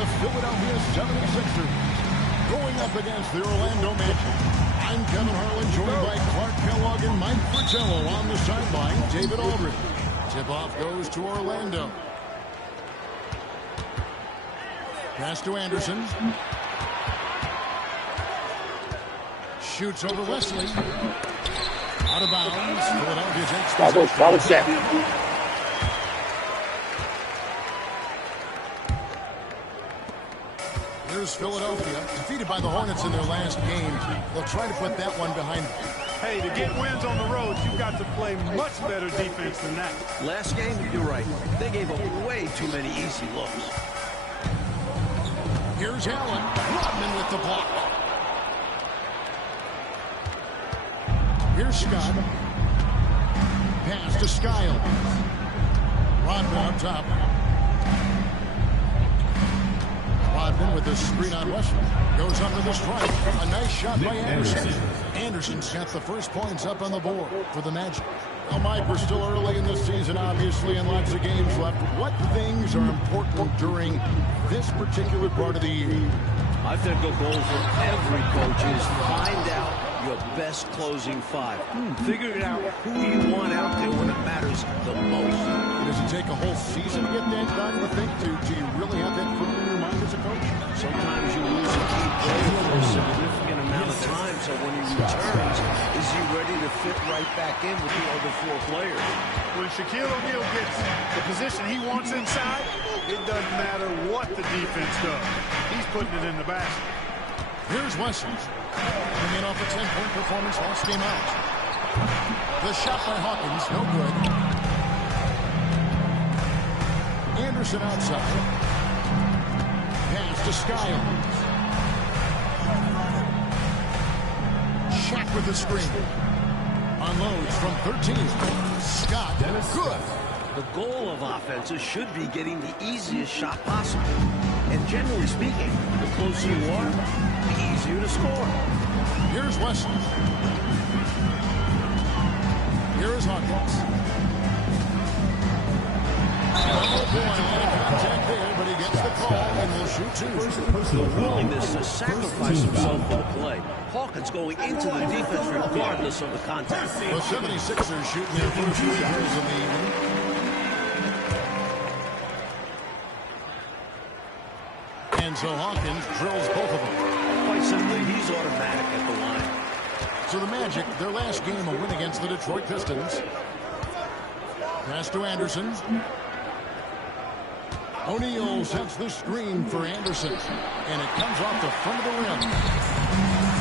the Philadelphia 76ers going up against the Orlando Magic. I'm Kevin Harlan, joined by Clark Kellogg and Mike Fratello on the sideline. David Aldridge. Tip-off goes to Orlando. Pass to Anderson. Shoots over Wesley. Out of bounds. Philadelphia takes possession. Here's Philadelphia, defeated by the Hornets in their last game. They'll try to put that one behind them. Hey, to get wins on the road, you've got to play much better defense than that. Last game, you're right. They gave up way too many easy looks. Here's Allen. Rodman with the block. Here's Scott. Pass to Skiles. Rodman up top. Rodman with the screen on Wesley. Goes under the strike. A nice shot by Anderson. Anderson's got the first points up on the board for the Magic. Well, Mike, we're still early in the season, obviously, and lots of games left. What things are important during this particular part of the year? I think a goal for every coach is find out your best closing five. Figure out who you want out there when it matters the most. Does it take a whole season to get that done, you think? Do you really have that firm in your mind as a coach? Sometimes you lose a key player for a significant amount of time, so when he returns, is he ready to fit right back in with the other four players? When Shaquille O'Neal gets the position he wants inside, it doesn't matter what the defense does. He's putting it in the basket. Here's Wesley. Coming in off a 10-point performance last game out. The shot by Hawkins, no good. Anderson outside. Pass to Skiles. Shaq with the screen. Unloads from 13. Scott, good. The goal of offenses should be getting the easiest shot possible. And generally speaking, the closer you are, the easier to score. Here's Wesley. Here is Hawkins. Oh boy, a lot of contact there, but he gets the call and will shoot two. The willingness to sacrifice himself for the play. Hawkins going into the defense regardless of the contact. The 76ers shooting their first free throws of the evening. And so Hawkins drills both of them. Quite simply, he's automatic at the line. So the Magic, their last game, a win against the Detroit Pistons. Pass to Anderson. O'Neal sets the screen for Anderson. And it comes off the front of the rim.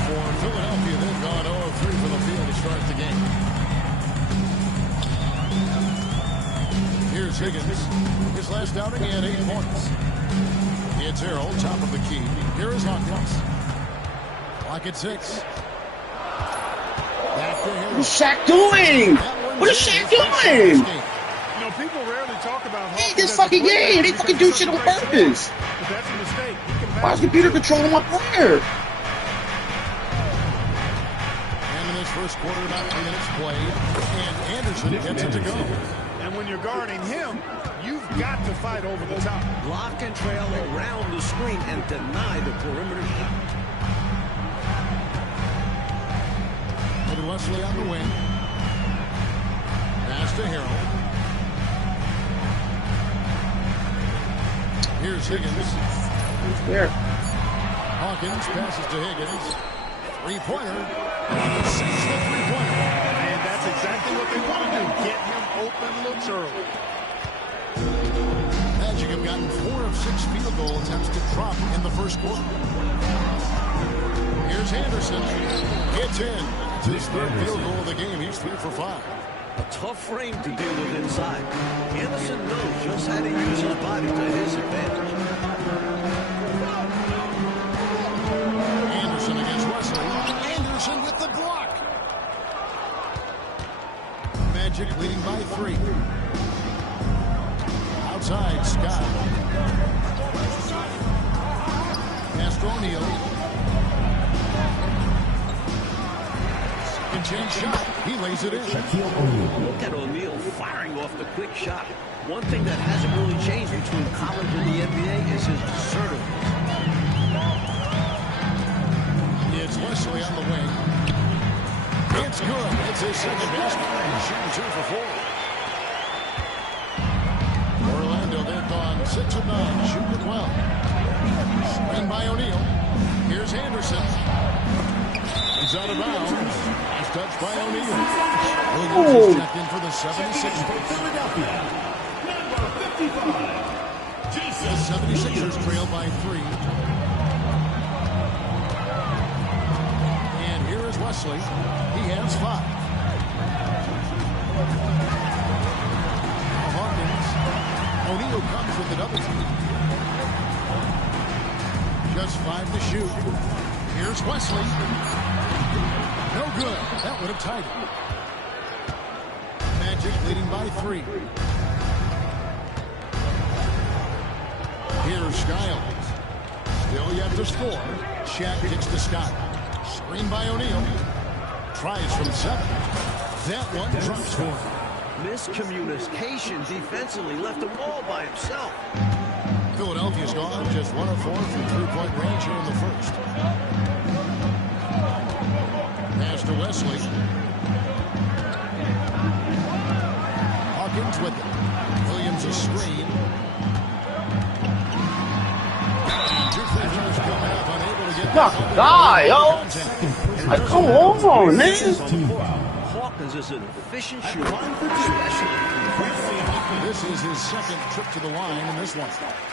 For Philadelphia, they've gone 0-3 from the field to start the game. Here's Higgins. His last outing, he had 8 points. It's Harold, top of the key. Here is Hawkins. Clock at 6. Back to Harold. What's Shaq doing? What is Shaq doing? You know, people rarely talk about Hey, this fucking game. They fucking do shit on purpose. But that's a mistake. Why is computer controlling my player? And in this first quarter, about 3 minutes played. And Anderson gets it to go. And when you're guarding him, you've got to fight over the top. Block and trail around the screen and deny the perimeter shot. With Wesley on the wing. Pass to Harold. Here's Higgins. There. Hawkins passes to Higgins. Three-pointer. Sinks the three-pointer. And that's exactly what they want to do. Get him open looks early. Magic have gotten 4 of 6 field goal attempts to drop in the first quarter. Here's Anderson. Gets in. It's his third field goal of the game. He's 3 for 5. A tough frame to deal with inside. Anderson knows just how to use his body to his advantage. Anderson against Wesley. Anderson with the block. Magic leading by 3. Outside, Scott. Pass to O'Neal. Second chance shot. He lays it in. Look at O'Neal firing off the quick shot. One thing that hasn't really changed between college and the NBA is his assertiveness. It's Wesley on the wing. It's good. It's his second basket. He's shooting 2 for 4. Orlando, they've gone 6 of 9, shooting it well. Screen by O'Neal. Here's Anderson. He's out of bounds. Nice touch by O'Neal. Williams is checked in for the 76ers. Philadelphia, number 55. The 76ers trail by 3. And here is Wesley. He has 5. Hawkins. O'Neal comes with the double team. Just 5 to shoot. Here's Wesley. No good. That would have tied it. Magic leading by 3. Here's Skiles. Still yet to score. Shaq kicks to Scott. Screen by O'Neal. Tries from 7. That one drops for him. Miscommunication defensively left him all by himself. Philadelphia's gone just 1 of 4 from 3-point range here in the first. Pass to Wesley. Hawkins with it. Williams a screen. God, yo. Like, come on, man. Hawkins is an efficient shooter, especially. This is his second trip to the line in this one.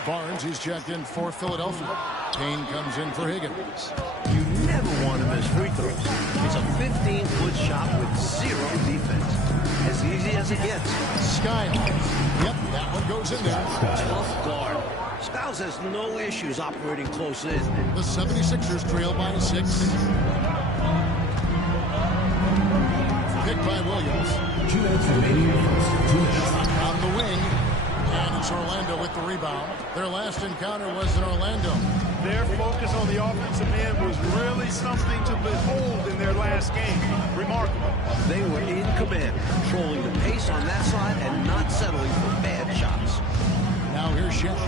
Barnes, he's checked in for Philadelphia. Payne comes in for Higgins. You never want to miss free throws. It's a 15-foot shot with 0 defense. As easy as it gets. Skiles. Yep, that one goes in there. Tough guard. Skiles has no issues operating close in. The 76ers trail by 6. Picked by Williams. 2 minutes remaining. 2 minutes. On the wing. And it's Orlando with the rebound. Their last encounter was in Orlando. Their focus on the offensive end was really something to behold in their last game. Remarkable. They were in command, controlling the pace on that side and not settling for bad shots. Now here's Shaq.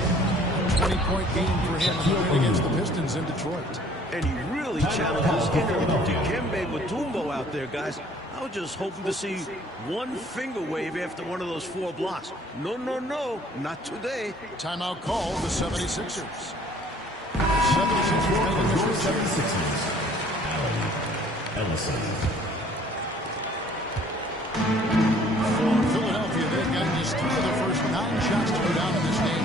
20-point game for him against the Pistons in Detroit. And he really challenged his inner Dikembe Mutombo out there, guys. I was just hoping to see one finger wave after one of those 4 blocks. No, no, no, not today. Timeout call, the 76ers. 76ers making the switch. Ellison. For Philadelphia, they've got just 3 of the first 9 shots to go down in this game.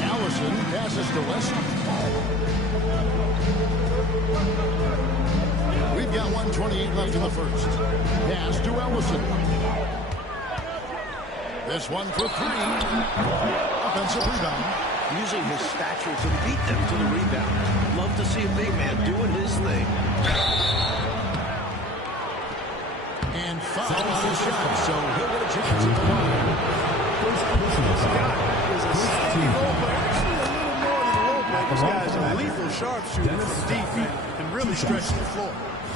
Allison passes to Wesley. We've got 1:28 left in the first. Pass to Ellison. This one for 3. Offensive rebound. Using his stature to beat them to the rebound. Love to see a big man doing his thing. And foul on his shot, so he'll get a chance at the line. Scott is a steady role player. Actually, a little more than a role player. This guy's a lethal sharpshooter from deep and really stretching the floor.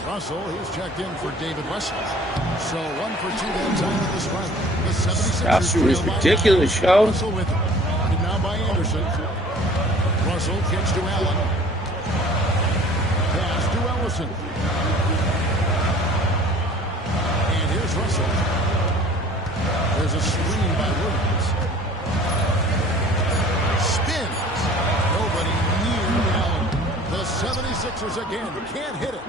Russell, he's checked in for David Wesley. So 1 for 2 that time at the strike. The 76ers That shooting is ridiculous, yo. Russell with it. And now by Anderson. Russell kicks to Allen. Pass to Ellison. And here's Russell. There's a screen by Williams. Spins. Nobody near Allen. The 76ers again can't hit it.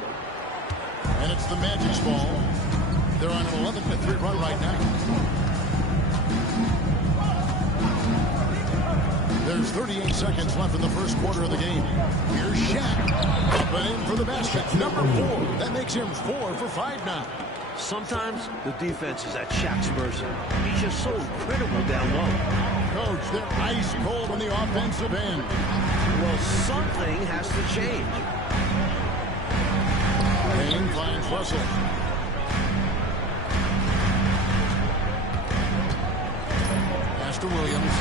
And it's the Magic's ball. They're on an 11-3 run right now. There's 38 seconds left in the first quarter of the game. Here's Shaq. But in for the basket. Number 4. That makes him 4 for 5 now. Sometimes the defense is at Shaq's mercy. He's just so critical down low. Coach, they're ice cold on the offensive end. Well, something has to change. Payne finds Russell. Pass to Williams.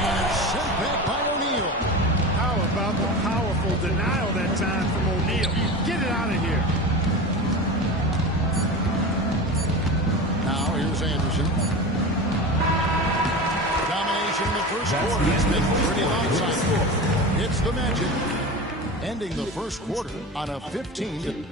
And sent back by O'Neal. How about the powerful denial that time from O'Neal? Get it out of here. Now here's Anderson. Domination in the first quarter. It's been pretty lopsided. It's the Magic ending the first quarter on a 15.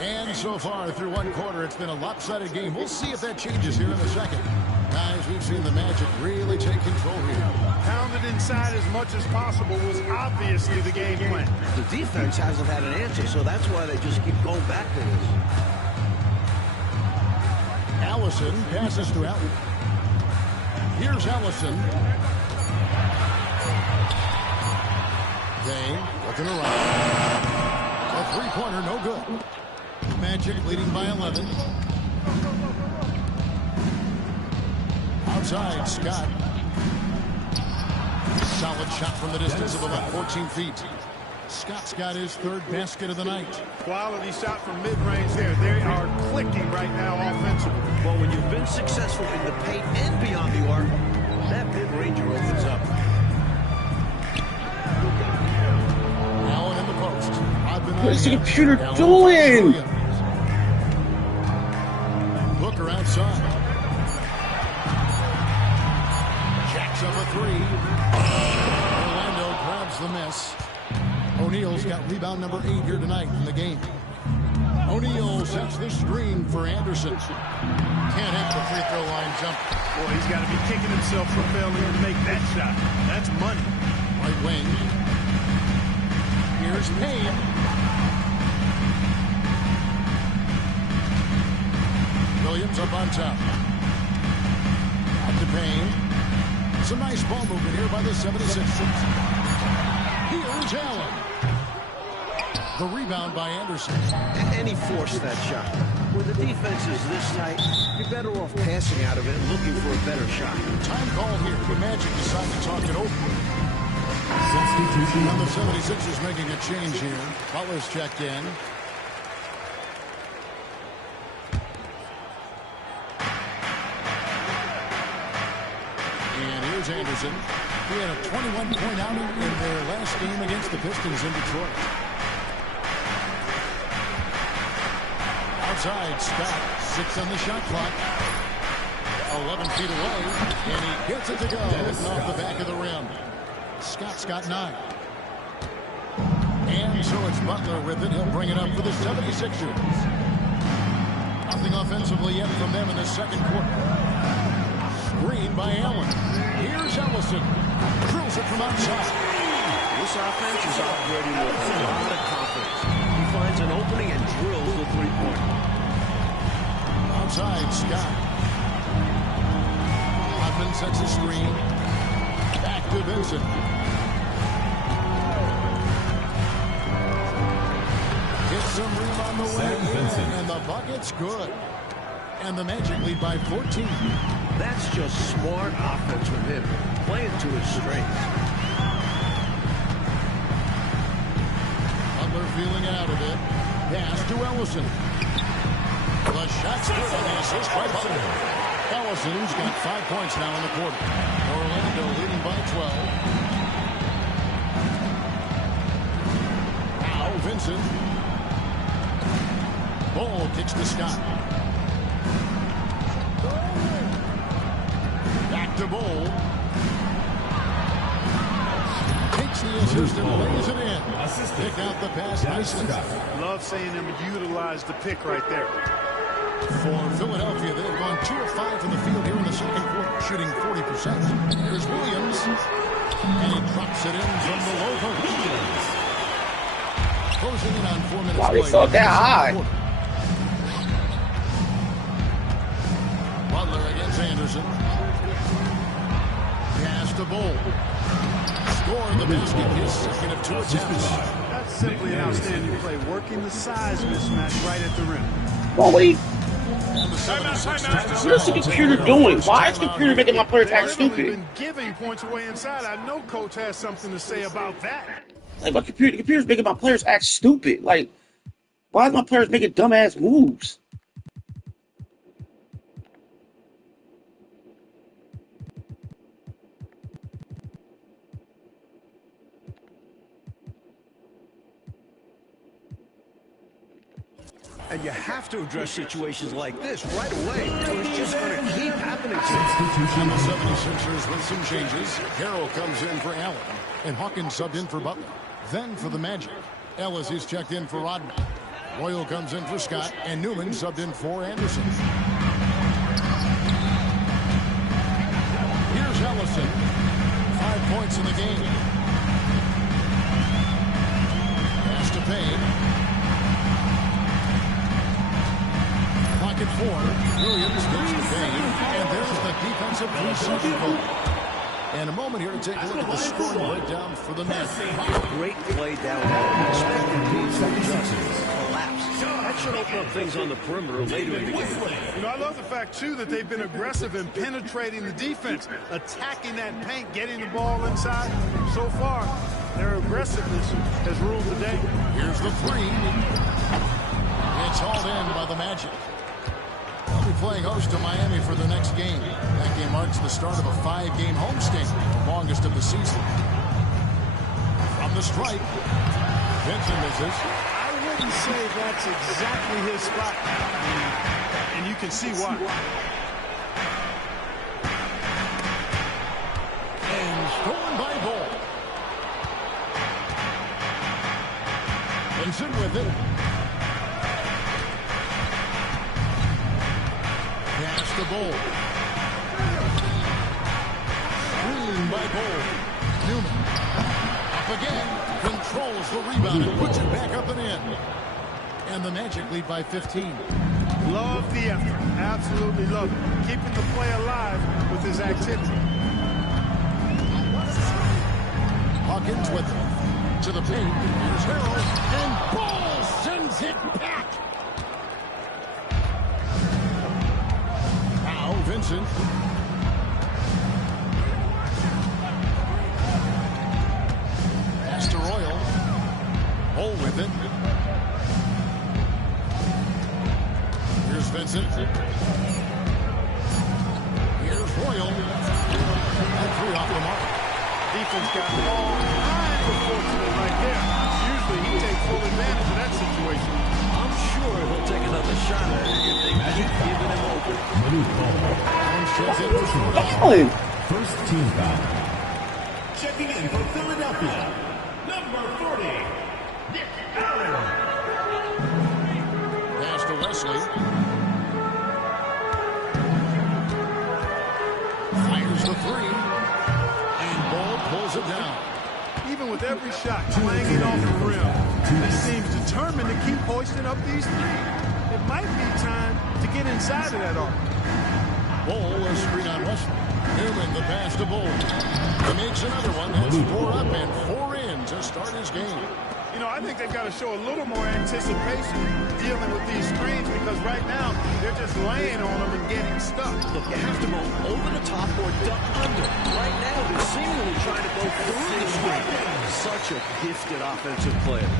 And so far through one quarter, it's been a lopsided game. We'll see if that changes here in a second. Guys, we've seen the Magic really take control here. Pounded inside as much as possible was obviously the game plan. The defense hasn't had an answer, so that's why they just keep going back to this. Allison passes to Allen. Here's Allison. Dane looking around. A three-pointer, no good. Magic leading by 11. Outside, Scott. Solid shot from the distance of about 14 feet. Scott's got his third basket of the night. Quality shot from mid-range there. They are clicking right now offensively. Well, when you've been successful in the paint and beyond the arc, that mid-ranger opens up. Allen in the post. What's the computer doing? Booker outside. Jacks up a three. Orlando grabs the miss. O'Neal's got rebound number 8 here tonight in the game. O'Neal sets the screen for Anderson. Can't hit the free throw line jump. Boy, he's got to be kicking himself for failing to make that shot. That's money. Right wing. Here's Payne. Williams up on top. Out to Payne. Some nice ball movement here by the 76ers. Here's Allen. The rebound by Anderson. And he forced that shot. When the defense is this tight, you're better off passing out of it and looking for a better shot. Time call here. The Magic decide to talk it over. Substitution. And the 76ers making a change here. Butler's checked in. And here's Anderson. He had a 21-point outing in their last game against the Pistons in Detroit. Outside, Scott. 6 on the shot clock. 11 feet away. And he gets it to go. Hitting off the back of the rim. Scott's got 9. And so it's Butler with it. He'll bring it up for the 76ers. Nothing offensively yet from them in the second quarter. Screen by Allen. Here's Ellison. Drills it from outside. This offense is operating with a lot of confidence. He finds an opening and drills the three-pointer. Outside, Scott. Hodman sets a screen. Back to Vincent. Gets some room on the way in, and the bucket's good. And the Magic lead by 14. That's just smart offense from him, playing to his strengths. Butler feeling it out a bit. Pass to Ellison. The shot's good on the assist by Butler. Ellison's got 5 points now in the quarter. Orlando leading by 12. Now Vincent. Ball kicks to Scott. Back to Ball. Takes the assist and lays it in. Pick out the pass nicely. Love seeing him utilize the pick right there. For Philadelphia, they've gone 2 of 5 from the field here in the second quarter, shooting 40%. Here's Williams. And he drops it in from the low post. Closing in on 4 minutes. Wow, they felt that high. Butler against Anderson. Pass to Bull. Scored the basket, his second of 2 attempts. That's simply an outstanding play, working the size mismatch right at the rim. Holy, And the 76ers what's the computer doing? Why is the computer making my players act They've stupid? been giving points away inside. I know Coach has something to say about that. Like the computer's making my players act stupid. Like, why is my players making dumbass moves? And you have to address situations like this right away, or it's just going to keep happening to you. And the 76ers with some changes. Harrell comes in for Allen, and Hawkins subbed in for Butler. Then for the Magic, Ellis is checked in for Rodman. Royal comes in for Scott, and Newman subbed in for Anderson. Here's Ellison. 5 points in the game. Pass to Payne. Pocket 4. Williams goes to Payne. And there's the defensive 3-second call. And a moment here to take a look at the scoring breakdown for the men. Great play down there. Expect the team to adjust and collapse. That should open up things on the perimeter later in the game. You know, I love the fact, too, that they've been aggressive in penetrating the defense, attacking that paint, getting the ball inside. So far, their aggressiveness has ruled the day. Here's the 3. It's hauled in by the Magic. They'll be playing host to Miami for the next game. That game marks the start of a 5-game homestand, the longest of the season. From the stripe, Vincent misses. I wouldn't say that's exactly his spot. And you can see why. And stolen by Ball. Vincent with it. Pass the Ball. Screen by Ball. Newman. Up again. Controls the rebound and puts it back up and in. And the Magic lead by 15. Love the effort. Absolutely love it. Keeping the play alive with his activity. Hawkins with it. To the paint. Here's Harrell. And Ball sends it back. Now Vincent. Pass to Royal. Hole with it. Here's Vincent. Here's Royal. And 3 off the mark. Defense got all kinds of fortunate right there. Usually he takes full advantage of that situation. I'm sure he'll take another shot at it if they keep giving him open. Allen. First team foul. Checking in for Philadelphia, number 40, Nick Allen. Pass to Wesley. Fires the 3. And Ball pulls it down. Even with every shot clanging off the rim, he seems determined to keep hoisting up these threes. It might be time to get inside of that arc. Ball, a screen on Wesley. Newman, the pass to Ball. He makes another one. That's 4 up and 4 in to start his game. You know, I think they've got to show a little more anticipation dealing with these screens because right now they're just laying on them and getting stuck. Look, you have to go over the top or duck under. Right now, they're seemingly trying to go through the screen. Such a gifted offensive player.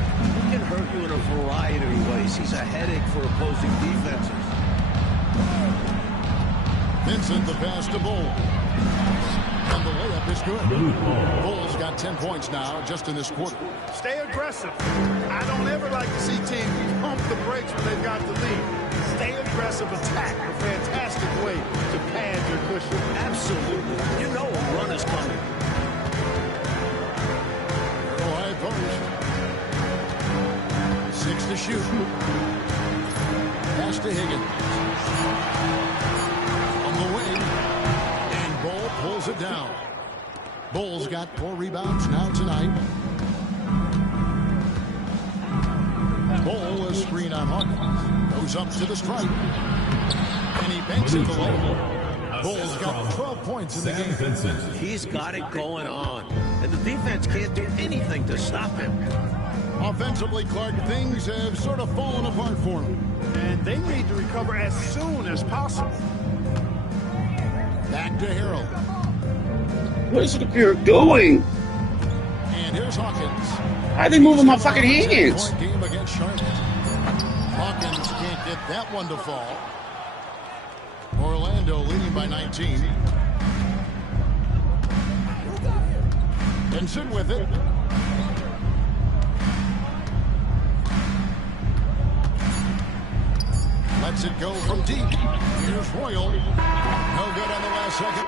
He can hurt you in a variety of ways. He's a headache for opposing defenses. Vincent, the pass to Bull. And the layup is good. Bull's got 10 points now just in this quarter. Stay aggressive. I don't ever like to see teams pump the brakes when they've got the lead. Stay aggressive, attack. A fantastic way to pad your cushion. Absolutely. You know a run is coming. High post. 6 to shoot. Pass to Higgins. The wing, and Bull pulls it down. Bull's got 4 rebounds now tonight. Bull, a screen on Hawkins, goes up to the stripe, and he banks it the lane. Bull's got 12 points in the game. He's got it going on, and the defense can't do anything to stop him. Offensively, Clark, things have sort of fallen apart for him. And they need to recover as soon as possible. Back to Harrell. What is the computer doing? And here's Hawkins. How are they moving my fucking hands? Game against Charlotte. Hawkins can't get that one to fall. Orlando leading by 19. Vincent with it. Lets it go from deep. Here's Royal. No good on the last second.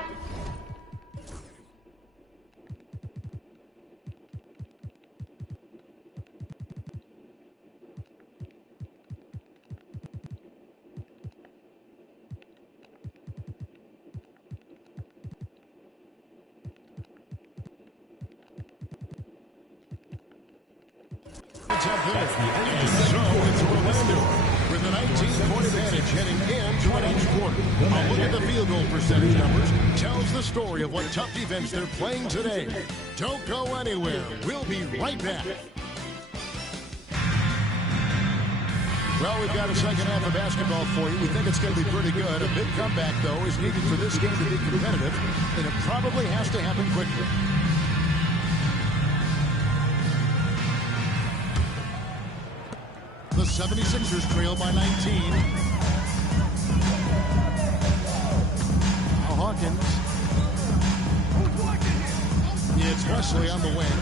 Attempt there. So it's Orlando with a 19-point advantage heading into the next quarter. A look at the field goal percentage numbers tells the story of what tough defense they're playing today. Don't go anywhere. We'll be right back. Well, we've got a second half of basketball for you. We think it's going to be pretty good. A big comeback, though, is needed for this game to be competitive, and it probably has to happen quickly. The 76ers trail by 19. Now Hawkins. It's Wesley on the wing.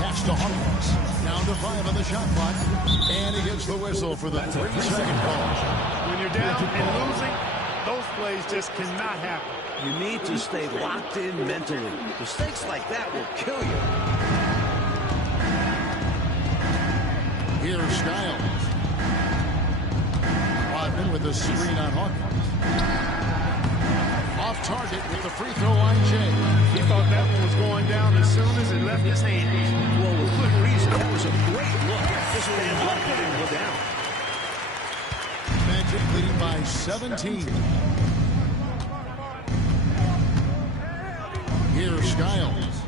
Pass to Hawkins. Down to 5 on the shot clock. And he gets the whistle for the 3-second call. When you're down and losing, those plays just cannot happen. You need to stay locked in mentally. Mistakes like that will kill you. Here's Skiles. Rodman with the screen on Hawkins. Off target with the free throw line change. He thought that one was going down as soon as it left his hands. Well, with good reason. That was a great look. This man let him go down. Magic leading by 17. Here's Skiles.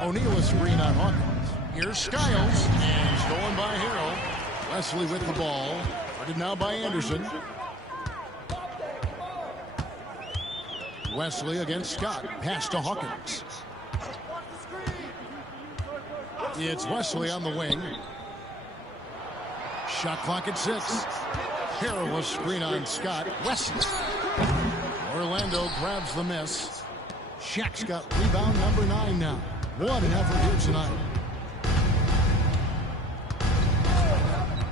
O'Neal a screen on Hawkins. Here's Skiles. And stolen by Hero. Wesley with the ball. Guarded now by Anderson. Wesley against Scott. Pass to Hawkins. It's Wesley on the wing. Shot clock at 6. Hero a screen on Scott. Wesley. Orlando grabs the miss. Shaq's got rebound number 9 now. What an effort here tonight.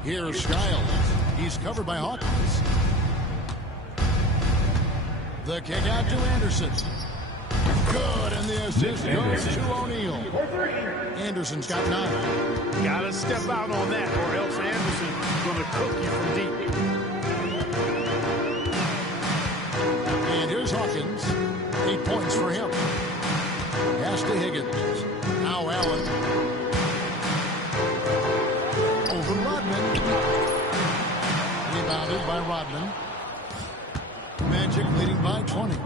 Here's Skiles. He's covered by Hawkins. The kick out to Anderson. Good, and the assist goes to O'Neal. Anderson's got 9. Gotta step out on that, or else Anderson's gonna cook you from deep. And here's Hawkins. 8 points for him. Pass to Higgins. Now Allen. Over Rodman. Rebounded by Rodman. Magic leading by 20.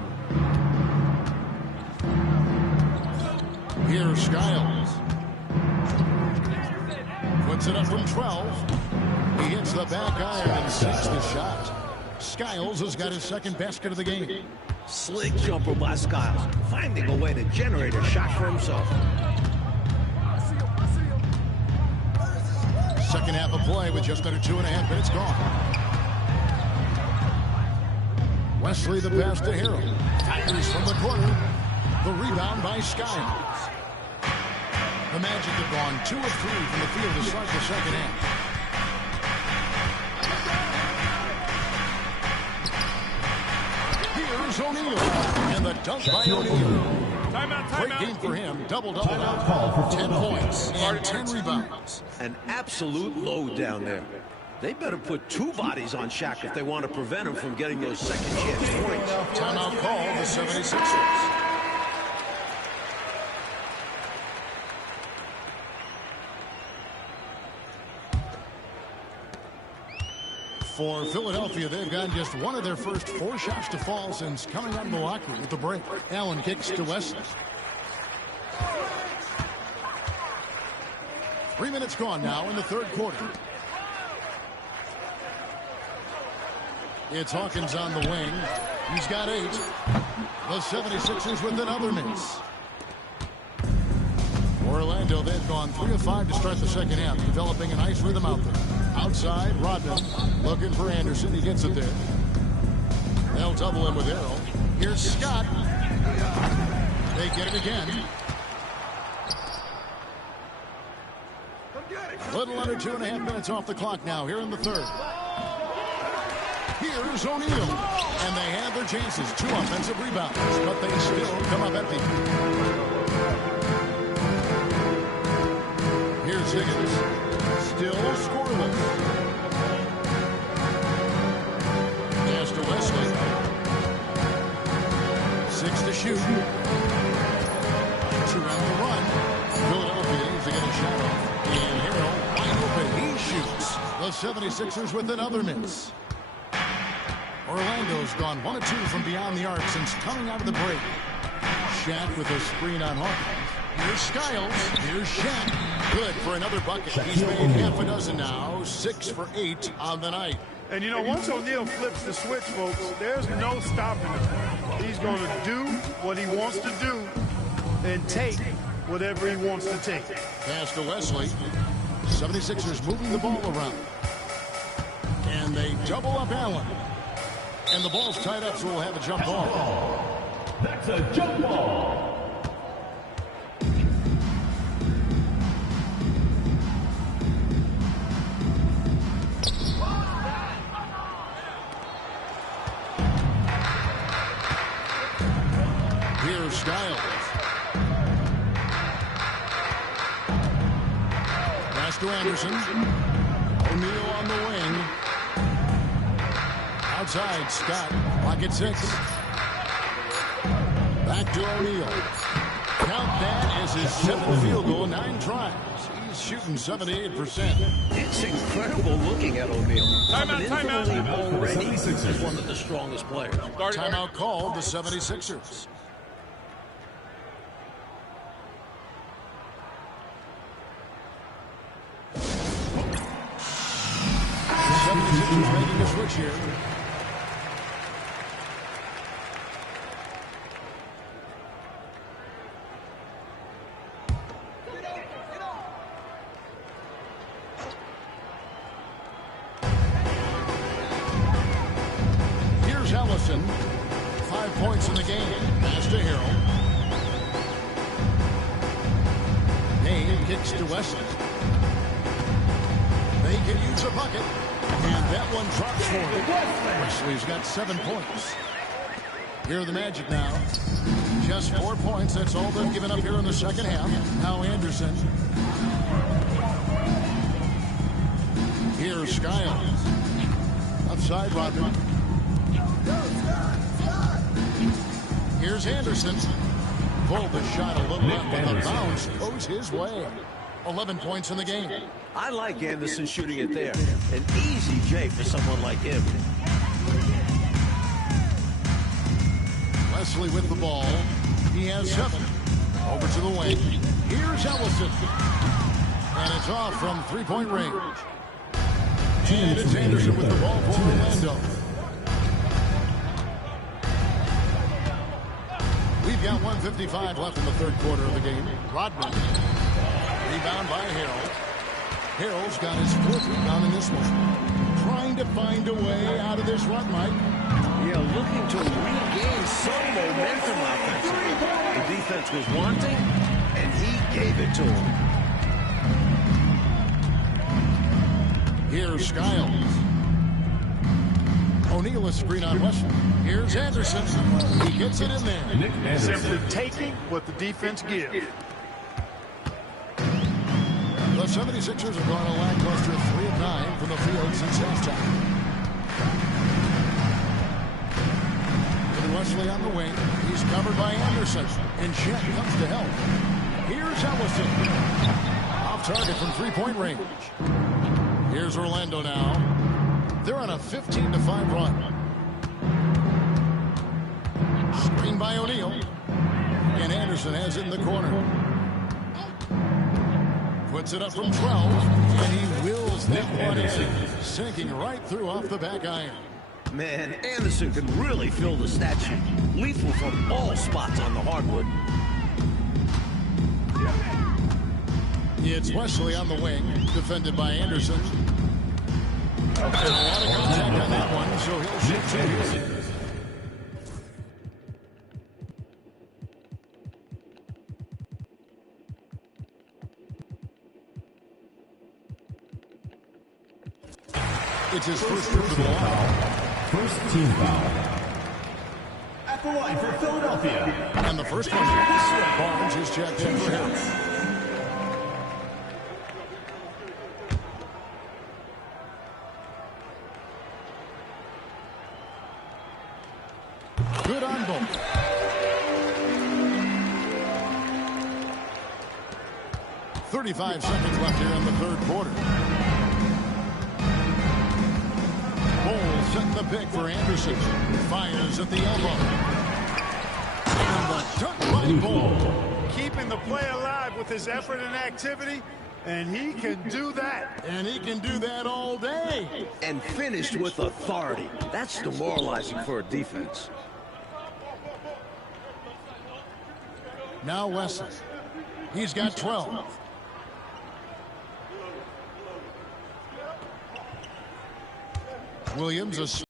Here's Skiles. Puts it up from 12. He hits the back iron and sinks the shot. Skiles has got his second basket of the game. Slick jumper by Skiles, finding a way to generate a shot for himself. Second half of play with just under 2.5 minutes gone. Wesley the pass to Hero. Tigers from the corner. The rebound by Skiles. The Magic have gone 2 of 3 from the field to start the second half. Here's O'Neal. And the dunk by O'Neal. Great game for him. Double-double now. 10 points and 10 rebounds. An absolute load down there. They better put 2 bodies on Shaq if they want to prevent him from getting those second chance points. Timeout call, the 76ers. For Philadelphia, they've gotten just one of their first 4 shots to fall since coming out of the locker room with the break. Allen kicks to Wesley. 3 minutes gone now in the third quarter. It's Hawkins on the wing. He's got 8. The 76ers with another miss. Orlando, they've gone 3 of 5 to start the second half, developing a nice rhythm out there. Outside, Rodman looking for Anderson. He gets it there. They'll double him with Arrow. Here's Scott. They get it again. Little under 2.5 minutes off the clock now here in the third. Here's O'Neal. And they have their chances. 2 offensive rebounds, but they still come up empty. Here's Higgins. Still scoreless. Pass to Wesley. 6 to shoot. 2 on the run. Philadelphia needs to get a shot off. And Harrell wide open. He shoots. The 76ers with another miss. Orlando's gone 1 of 2 from beyond the arc since coming out of the break. Shaq with a screen on Hawkins. Here's Skiles. Here's Shaq. Good for another bucket. He's made half a dozen now. 6 for 8 on the night. And, you know, once O'Neal flips the switch, folks, there's no stopping him. He's going to do what he wants to do and take whatever he wants to take. Pass to Wesley. 76ers moving the ball around. And they double up Allen. And the ball's tied up, so we'll have a jump ball. That's a jump ball. Here's Skiles. Pass to Anderson. O'Neal on the wing. Outside, Scott. Clock at 6. Back to O'Neal. Count that as his 7th field goal, 9 tries. He's shooting 78%. It's incredible looking at O'Neal. Timeout. Already as one of the strongest players. Timeout called the 76ers. The 76ers making a switch here. Here's Ellison. 5 points in the game. Pass to Harrell. Payne kicks to Wesley. They can use a bucket. And that one drops for him. Wesley's got 7 points. Here are the Magic now. Just 4 points. That's all they've given up here in the second half. Now Anderson. Here's Skiles. Outside Rodman. Here's Anderson. Pulled the shot a little up, but the bounce goes his way. 11 points in the game. I like Anderson shooting it there. An easy J for someone like him. Wesley with the ball. He has 7. Over to the wing. Here's Ellison. And it's off from 3-point range. And it's Anderson with the ball for Orlando. We've got 1:55 left in the third quarter of the game. Rodman. Rebound by Harrell. Harrell's got his 4th rebound in this one. Trying to find a way out of this run, Mike. Yeah, looking to regain some momentum offensively. The defense was wanting, and he gave it to him. Here's Skiles. O'Neal is screen on Wesley. Here's Anderson. He gets it in there. Simply taking what the defense gives. The 76ers have gone a lackluster 3 of 9 from the field since halftime. With Wesley on the wing, he's covered by Anderson, and Chet comes to help. Here's Ellison. Off target from 3-point range. Here's Orlando now. They're on a 15-5 run. Screen by O'Neal. And Anderson has it in the corner. Puts it up from 12. And he wills that one in. Sinking right through off the back iron. Man, Anderson can really fill the stat sheet. Lethal from all spots on the hardwood. It's Wesley on the wing. Defended by Anderson. And a lot of contact on that one, so he'll shoot 2 here. It's his first trip to the line. First team foul. At the line for Philadelphia. And the first one, Barnes is checked in for him. Good on both. .35 seconds left here in the third quarter. Bowles setting the pick for Anderson. Fires at the elbow. And the dunk by Bowles. Keeping the play alive with his effort and activity, and he can do that. And he can do that all day. And finished with authority. That's demoralizing for a defense. Now Wesley. He's got 12. Williams stayed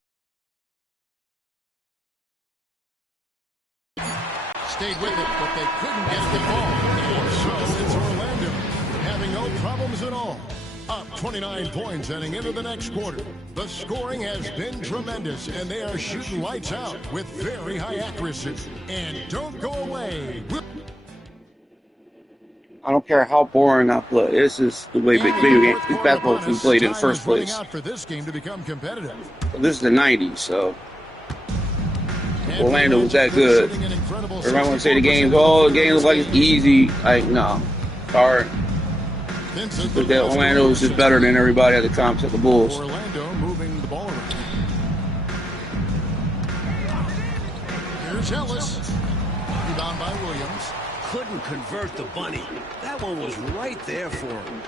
with it, but they couldn't get the ball. And so it's Orlando having no problems at all. Up 29 points heading into the next quarter. The scoring has been tremendous, and they are shooting lights out with very high accuracy. And don't go away. I don't care how boring I play. This is the way video game, this basketball was played in the first place. For this game to become competitive. This is the 90s, so Orlando was that good. Everybody want to say the game, oh, the game looks like it's easy. Like, no. Sorry. But that Orlando was just better than everybody at the time except the Bulls. Orlando moving the ball around. Here's Ellis. Rebound by Williams. Couldn't convert the bunny. That one was right there for him.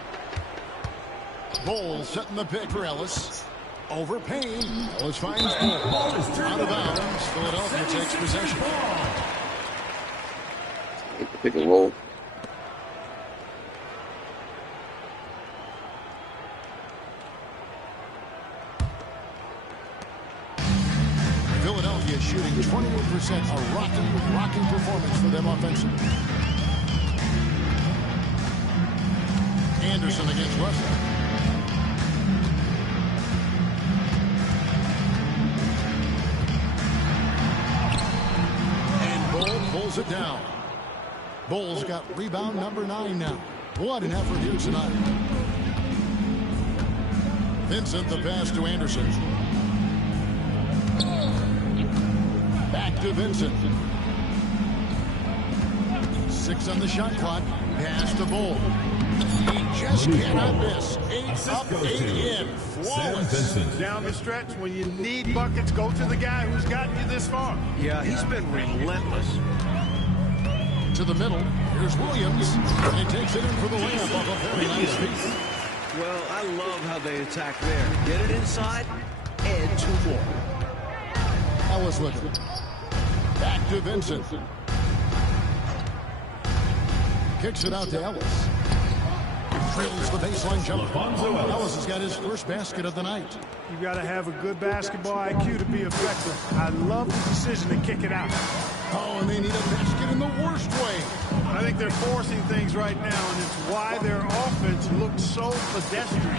Bowles setting the pick for Ellis. Over Payne. Ellis finds Bowles. Out of bounds. Philadelphia takes possession. Hit the pick and roll. Philadelphia shooting 21%, a rocking performance for them offensively. Anderson against Russell. And Bowles pulls it down. Bowles got rebound number 9 now. What an effort here tonight. Vincent the pass to Anderson. Back to Vincent. 6 on the shot clock. Pass to Bowles. He just cannot miss. 8 up, 8 in. Flawless. Down the stretch, when you need buckets, go to the guy who's gotten you this far. Yeah, he's been relentless. To the middle. Here's Williams. And he takes it in for the layup off a very nice feet. Well, I love how they attack there. Get it inside, and 2 more. Ellis with it. Back to Vincent. Kicks it out to Ellis. Drills the baseline jumper. Ellis has got his first basket of the night. You got to have a good basketball IQ to be effective. I love the decision to kick it out. Oh, and they need a basket in the worst way. I think they're forcing things right now, and it's why their offense looks so pedestrian.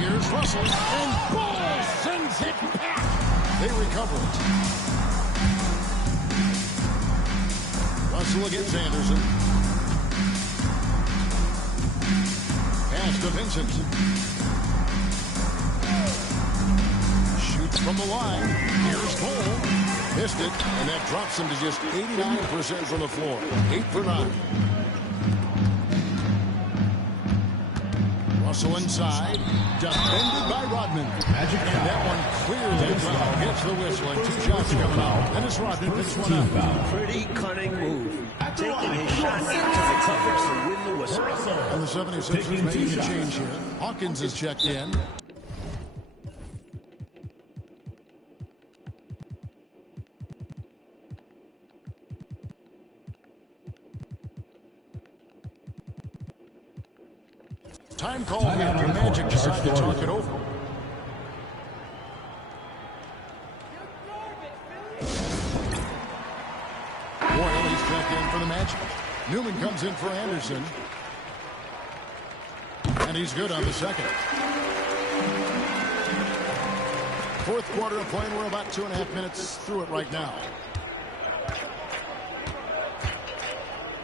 Here's Russell, and Bowles sends it back. They recover it. Russell against Anderson. Pass to Vincent. Shoots from the line. Here's Bowles. Missed it, and that drops him to just 89% from the floor. 8 for 9. Russell inside. Defended by Rodman. And that one clearly foul. Gets the whistle, and 2 shots coming out. And it's Rodman picks one up. Pretty cunning move. Taking his shot into the coverage to win the whistle. And the 76ers making a change here. Hawkins is checked in. Time call here. The Magic decide to talk it over. Boyle, he's checked in for the Magic. Newman comes in for Anderson. And he's good on the second. Fourth quarter of play, and we're about 2.5 minutes through it right now.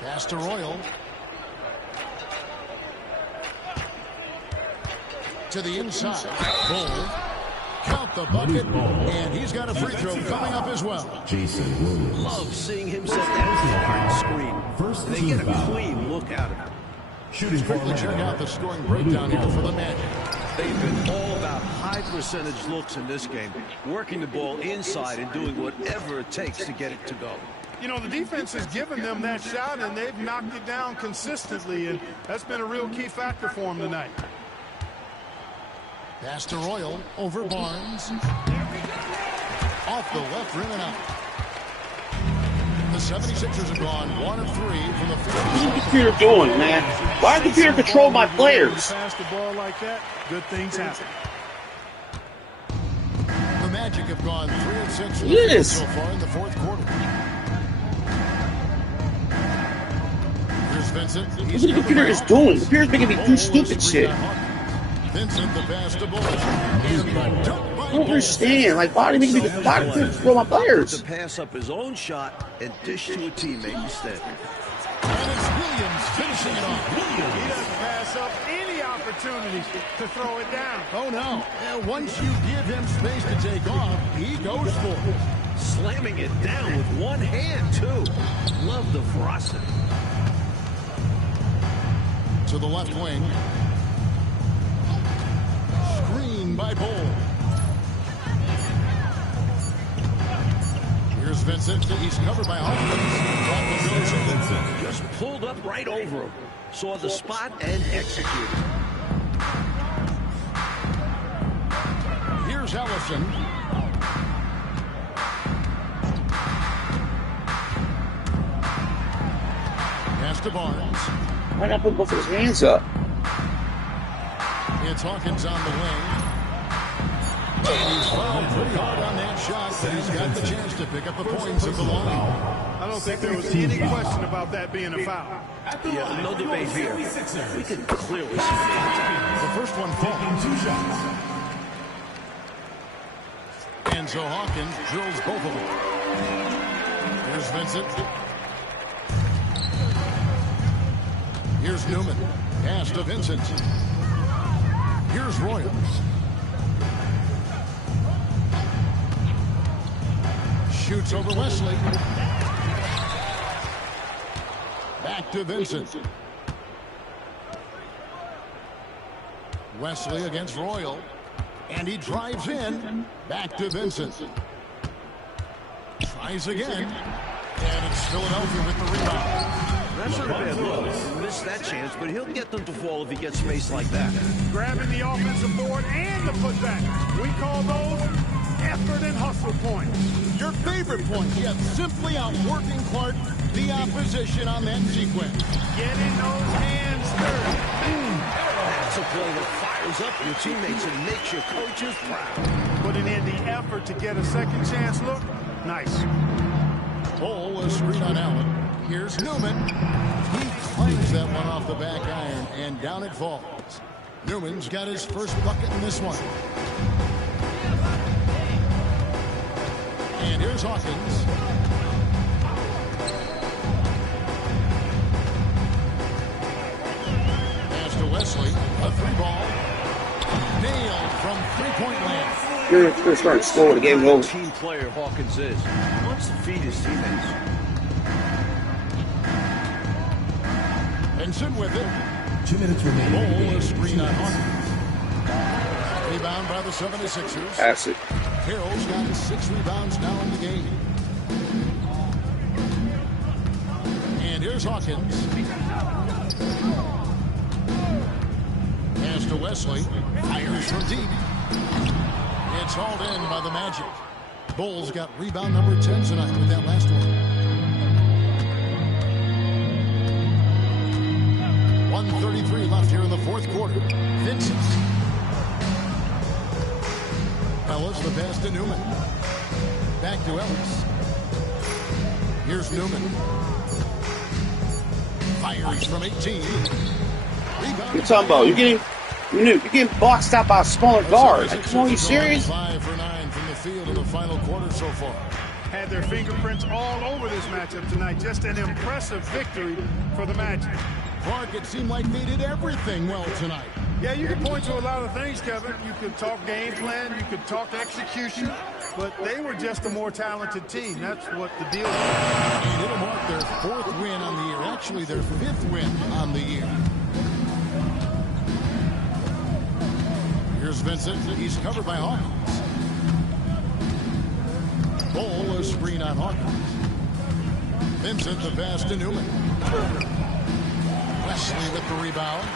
Pass to Royal. To the inside. Bull. Count the bucket. And he's got a free throw coming up as well. Jason Williams. Love seeing him set that far screen. First They team get a foul. clean look out of it. Shooting for Quickly check out the scoring breakdown here for the Magic. They've been all about high percentage looks in this game, working the ball inside and doing whatever it takes to get it to go. You know, the defense has given them that shot, and they've knocked it down consistently, and that's been a real key factor for them tonight. Pass to Royal over Barnes. Off the left rim and out. The 76ers have gone 1 of 3 from the field. What's the computer doing, man? Why does the computer control my players? Pass the ball like that, good things happen. The Magic have gone 3 of 6 Yes. so far in the fourth quarter. Here's Vincent. What the computer is doing? The computer's making me do stupid shit. Vincent, the pass to Bull. I don't understand. Like, why do they make me control my players? To pass up his own shot and dish to a teammate instead. And it's Williams finishing it off. He doesn't pass up any opportunities to throw it down. Oh, no. And once you give him space to take off, he goes for it. Slamming it down with one hand, too. Love the ferocity. To the left wing. Screen by Bull. Here's Vincent. He's covered by Hawkins. Just pulled up right over him. Saw the spot and executed. Here's Ellison. Pass to Barnes. Why not put both of his hands up? It's Hawkins on the wing. And he's fouled pretty hard on that shot, but he's got the chance to pick up the points at the line. I don't think there was any question about that being a foul. Yeah, no debate here. We can clearly see it. The first one falls. 2 shots. And so Hawkins drills both of them. Here's Vincent. Here's Newman. Pass to Vincent. Here's Royals. Shoots over Wesley. Back to Vincent. Wesley against Royal. And he drives in. Back to Vincent. Tries again. And it's Philadelphia with the rebound. That's not a bad look. Missed that chance, but he'll get them to fall if he gets space like that. Grabbing the offensive board and the putback. We call those effort and hustle points. Your favorite point, yet simply outworking Clark, the opposition on that sequence. Getting those hands dirty. That's a play that fires up your teammates and makes your coaches proud. Putting in the effort to get a second chance look. Nice. Bull, a screen on Allen. Here's Newman. He claims that one off the back iron, and down it falls. Newman's got his first bucket in this one. And here's Hawkins. Pass to Wesley. A 3-ball. Nailed from three-point land. You're going to start slow. The game's over. Team player Hawkins is. He wants to feed his teammates. Benson with it. 2 minutes remaining. Bull, a screen on Hawkins. Rebound by the 76ers. Pass it. Carroll's got 6 rebounds now in the game. And here's Hawkins. Pass to Wesley. Fires from deep. It's hauled in by the Magic. Bulls got rebound number 10 tonight with that last one. 1:33 left here in the fourth quarter. Vincent. Ellis, the pass to Newman. Back to Ellis. Here's Newman. Fires from 18. Rebound. You're talking about, you getting You're getting boxed out by a smaller guard. Like, come on, you serious? 5 for 9 from the field in the final quarter so far. Had their fingerprints all over this matchup tonight. Just an impressive victory for the Magic. Clark, it seemed like they did everything well tonight. Yeah, you can point to a lot of things, Kevin. You could talk game plan, you could talk execution, but they were just a more talented team. That's what the deal is. And it'll mark their 4th win on the year. Actually, their 5th win on the year. Here's Vincent. He's covered by Hawkins. Cole, a screen on Hawkins. Vincent, the pass to Newman. Wesley with the rebound.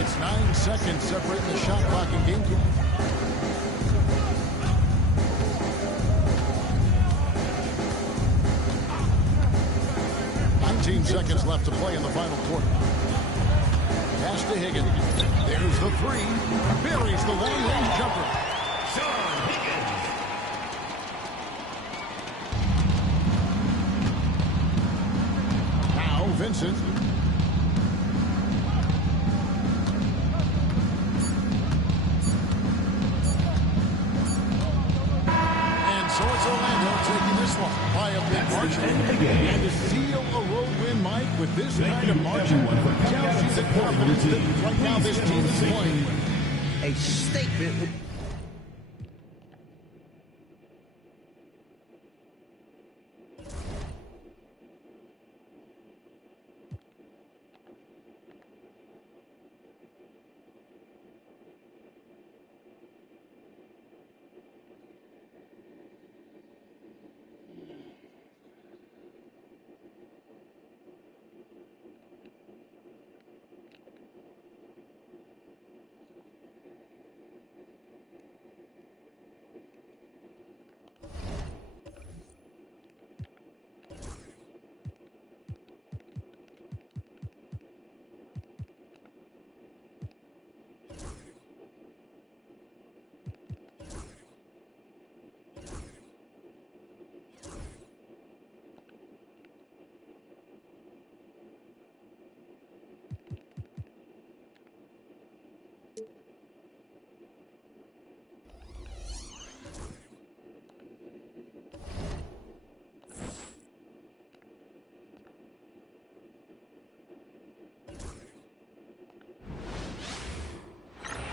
It's 9 seconds separating the shot clock and game clock. Seconds left to play in the final quarter. Pass to Higgins. There's the 3. Buries the long-range jumper. Sean Higgins. Now Vincent. And so it's Orlando taking this one by a big margin. And to seal a road win, Mike, with this kind of margin, tells you the confidence that right now this team is playing. A statement.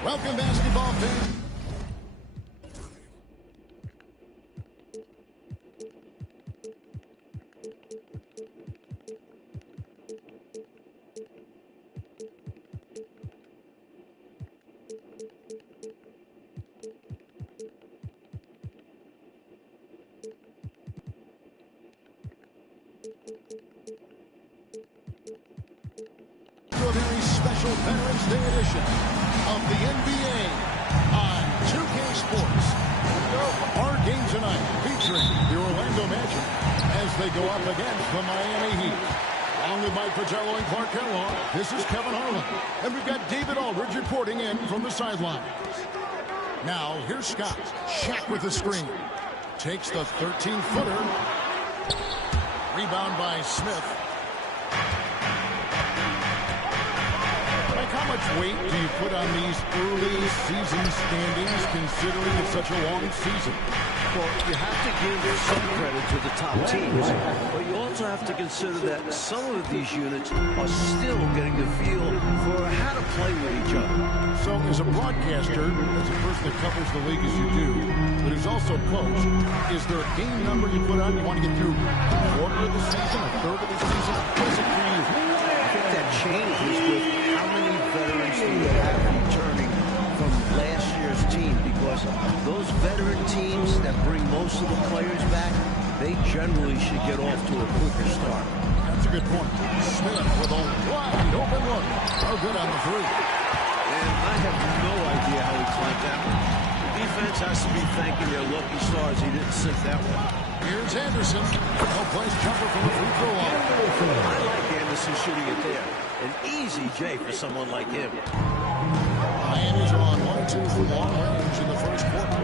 Welcome, basketball fans. To a very special Veterans Day edition of the NBA on 2K Sports. Our game tonight featuring the Orlando Magic as they go up against the Miami Heat. Along with Mike Pagello and Clark Kellogg, this is Kevin Harlan. And we've got David Aldridge reporting in from the sidelines. Now, here's Scott. Shaq with the screen. Takes the 13-footer. Rebound by Smith. How much weight do you put on these early season standings, considering it's such a long season? Well, you have to give some credit to the top teams, but you also have to consider that some of these units are still getting the feel for how to play with each other. So, as a broadcaster, as a person that covers the league as you do, but who's also coach, is there a game number you put on? You want to get through a quarter of the season, a third of the season? What is it for you? I think that changes with how many veterans do you have returning from last year's team, because those veteran teams that bring most of the players back, they generally should get off to a quicker start. That's a good point. Smith with a wide open look. No good on the 3. And I have no idea how he clamped that one. The defense has to be thanking their lucky stars he didn't sink that one. Here's Anderson. No place jumper from the free throw line. I like Anderson shooting it there. An easy J for someone like him. Miami's are on 1-2 from long range in the first quarter.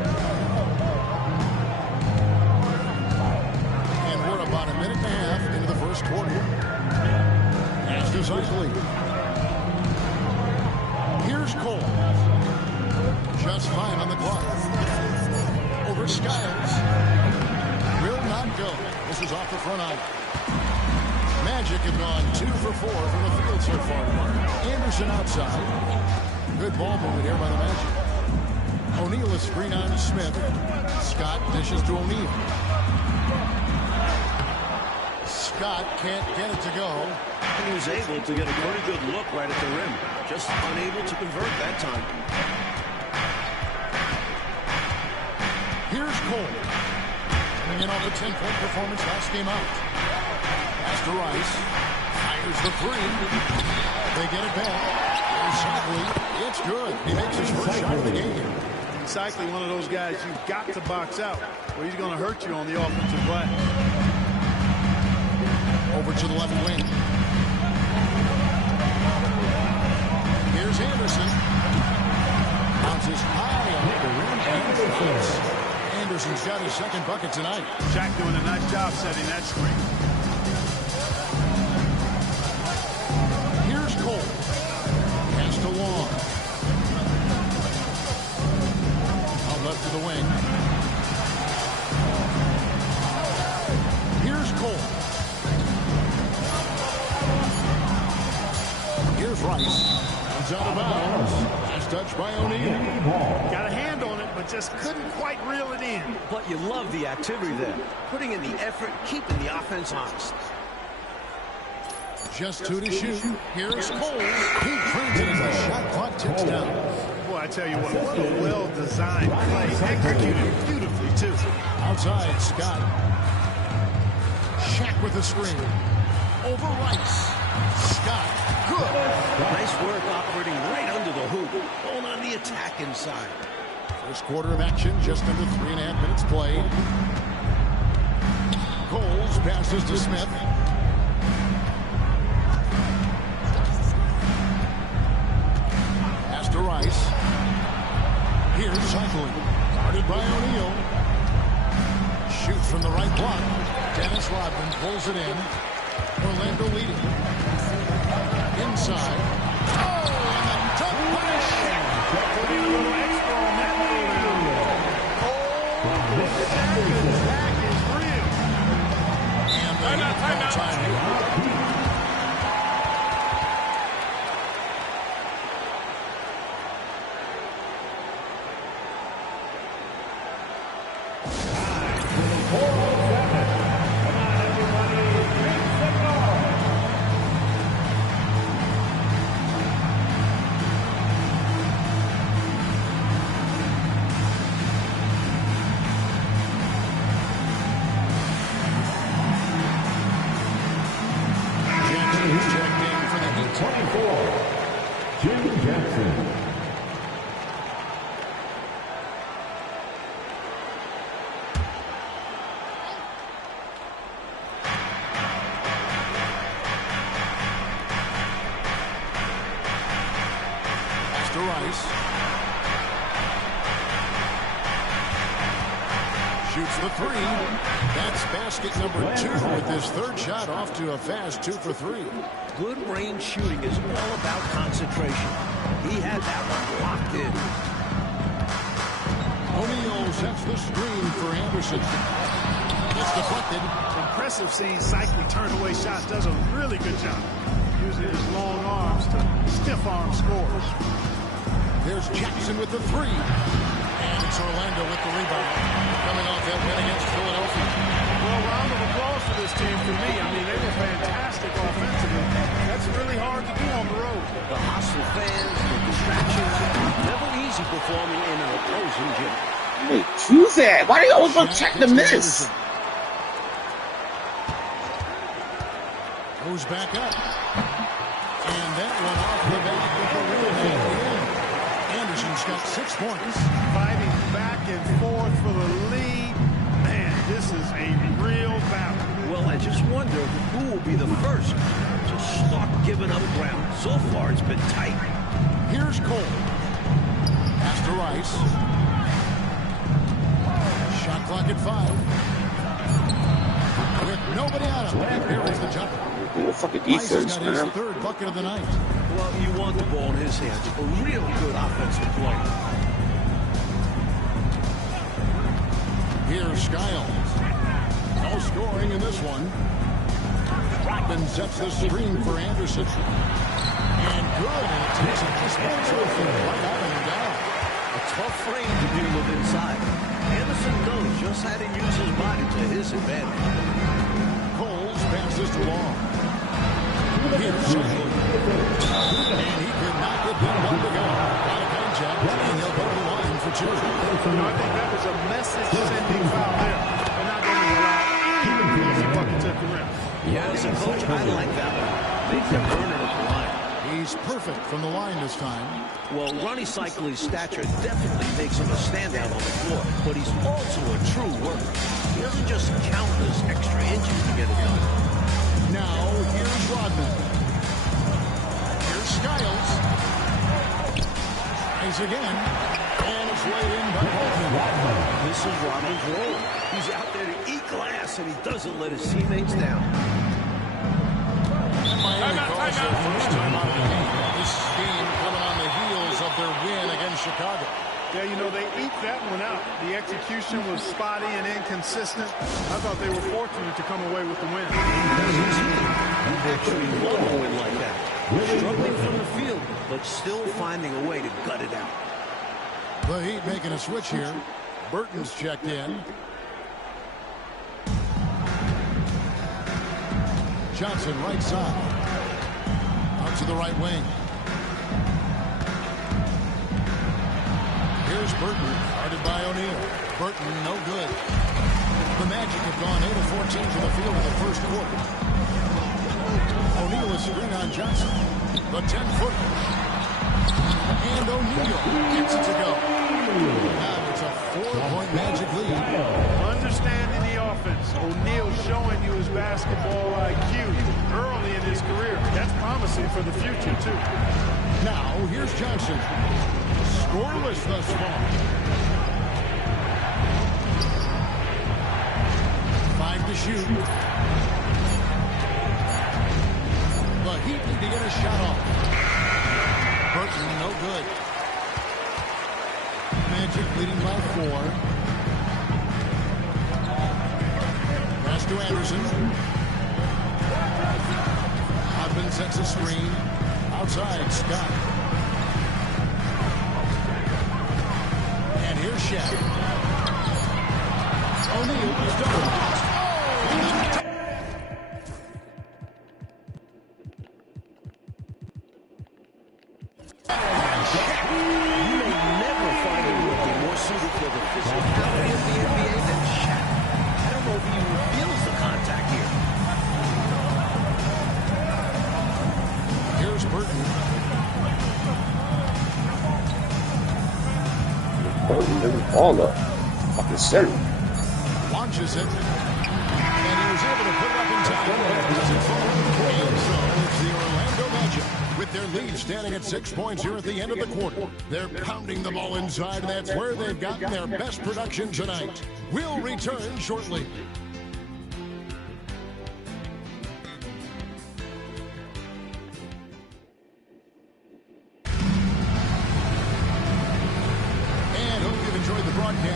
And we're about a minute and a half into the first quarter. Pass to Zeisley. Skiles. Will not go. This is off the front iron. Magic have gone 2 for 4 from the field so far tonight. Anderson outside. Good ball movement here by the Magic. O'Neal a screen on Smith. Scott dishes to O'Neal. Scott can't get it to go. He was able to get a pretty good look right at the rim. Just unable to convert that time. Here's Cole. Coming in off a 10-point performance last game out. Pass to Rice. Fires the three. They get it back. Here's Shockley. It's good. He makes his first shot of the game. Exactly one of those guys you've got to box out, or he's going to hurt you on the offensive glass. Over to the left wing. Here's Anderson. Bounces high on the rim and falls. Anderson's got his second bucket tonight. Shaq doing a nice job setting that screen. Here's Cole. Pass to Long. Out left to the wing. Here's Cole. Here's Rice. Comes out of bounds. Last touch by O'Neal. Got a hand on it, but just couldn't quite reel it in. But you love the activity there. Putting in the effort, keeping the offense honest. Just 2 to shoot. Here's Cole. He brings it as the shot clock ticks down. Boy, I tell you what a well-designed play. Executed beautifully, too. Outside, Scott. Shaq with the screen. Over Rice. Scott. Good. Nice work operating right under the hoop. Going on the attack inside. First quarter of action, just under 3.5 minutes played. Coles passes to Smith. Pass to Rice. Here's cycling. Guarded by O'Neal. Shoots from the right block. Dennis Rodman pulls it in. Orlando leading. Inside. Oh, and then dunk by Shaq. Putting a little extra on that one. Oh, the Shaq attack is real. And the time. Shoots the three. That's basket number 2 with his third shot off to a fast 2 for 3. Good range shooting is all about concentration. He had that one locked in. O'Neal sets the screen for Anderson. It's deflected. Impressive seeing Cycli turn away shots. Does a really good job using his long arms to stiff arm scores. There's Jackson with the 3. And it's Orlando with the rebound. Coming off that win against Philadelphia. Well, round of applause for this team for me. I mean, they were fantastic offensively. That's really hard to do on the road. The hostile fans, the distractions. Never easy performing in an opposing gym. Wait, choose that. Why do you always want to check the miss? Goes back up. And that one off the back with the real hand. Anderson's got 6 points. Fighting back and forth for the lead. Man, this is a real battle. Well, I just wonder who will be the first to start giving up ground. So far, it's been tight. Here's Cole. Pass to Rice. Shot clock at 5. With nobody out of it, here is the jumper. What fucking Rice has defense, got his man. 3rd bucket of the night. Well, you want the ball in his hands. A really good offensive play. Here's Skiles. No scoring in this one. Rodman sets the screen for Anderson. And good. And it takes a nice one right out and down. A tough frame to deal with inside. Anderson knows just how to use his body to his advantage. Coles passes to Long. Here's Sheffield. And he could not get that one to go. Out of contact, and he'll go to the line for two. I think that was a message-sending foul there. They're not going to allow any easy buckets at the rim. Yeah, as a coach, I like that one. Make them earn it at the line. He's perfect from the line this time. Well, Ronnie Cycli's stature definitely makes him a standout on the floor, but he's also a true worker. He doesn't just count those extra inches to get it done. Now, here's Rodman. Here's Skiles. Tries again. And it's laid in by Rodman. This is Rodman's role. He's out there to eat glass, and he doesn't let his teammates down. Miami calls their first time out of the game. This game coming on the heels of their win against Chicago. Yeah, you know, they eked that one out. The execution was spotty and inconsistent. I thought they were fortunate to come away with the win. You actually want to win like that. Struggling from the field, but still finding a way to gut it out. The Heat making a switch here. Burton's checked in. Johnson right side. Out to the right wing. Here's Burton, guarded by O'Neal. Burton, no good. The Magic have gone 8 of 14 from the field in the first quarter. O'Neal is screen on Johnson. The 10-footer. And O'Neal gets it to go. Now it's a 4-point Magic lead. Understanding the offense. O'Neal showing you his basketball IQ early in his career. That's promising for the future, too. Now, here's Johnson. Scoreless thus far. 5 to shoot. The Heat need to get a shot off. Burton, no good. Magic leading by 4. Pass to Anderson. Rodman sets a screen. Outside, Scott. And here's Shaq. O'Neal is done. You may never find a rookie more suited for the physicality of the NBA than Shaq. I don't know if he even feels the contact here. Here's Burton. Burton doesn't fall up. Fucking center. Launches it. And he was able to put it up in time. But it doesn't fall. And so it's the Orlando Magic with their lead standing at 6 points here at the end of the quarter. They're pounding the ball inside, and that's where they've gotten their best production tonight. We'll return shortly.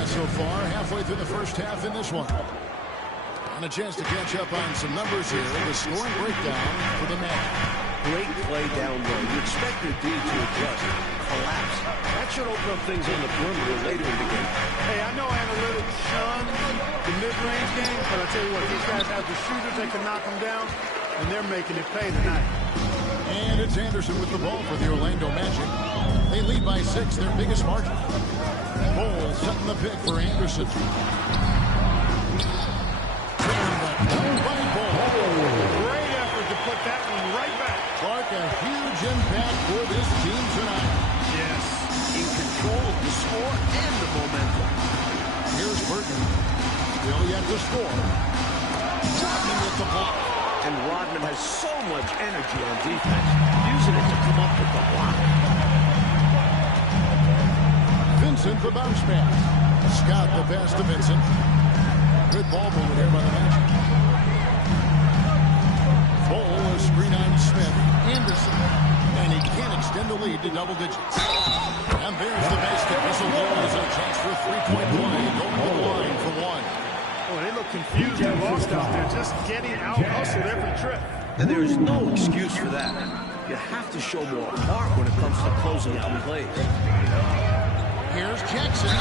So far, halfway through the first half in this one. And a chance to catch up on some numbers here. The scoring breakdown for the Magic. Great play down low. You expect your D to adjust, collapse. That should open up things on the perimeter later in the game. Hey, I know analytics shun the mid-range game, but I tell you what, these guys have the shooters that can knock them down, and they're making it pay tonight. And it's Anderson with the ball for the Orlando Magic. They lead by 6, their biggest margin. Ball setting the pick for Anderson. Turned by Ball. Great effort to put that one right back. Clark, a huge impact for this team tonight. Yes. In control of the score and the momentum. Here's Burton. Still yet to score. Rodman with the block. And Rodman has so much energy on defense, using it to come up with the block. Vincent, the bounce pass. Scott, the pass to Vincent. Good ball movement here by the Magic. Ball, a screen on Smith. Anderson. And he can't extend the lead to double digits. And there's the basket. Whistle blows and a chance for a 3-point play. Going to the line for one. out there, just getting out-hustled every trip. And there's no excuse for that. You have to show more heart when it comes to closing out plays. Here's Jackson. Oh,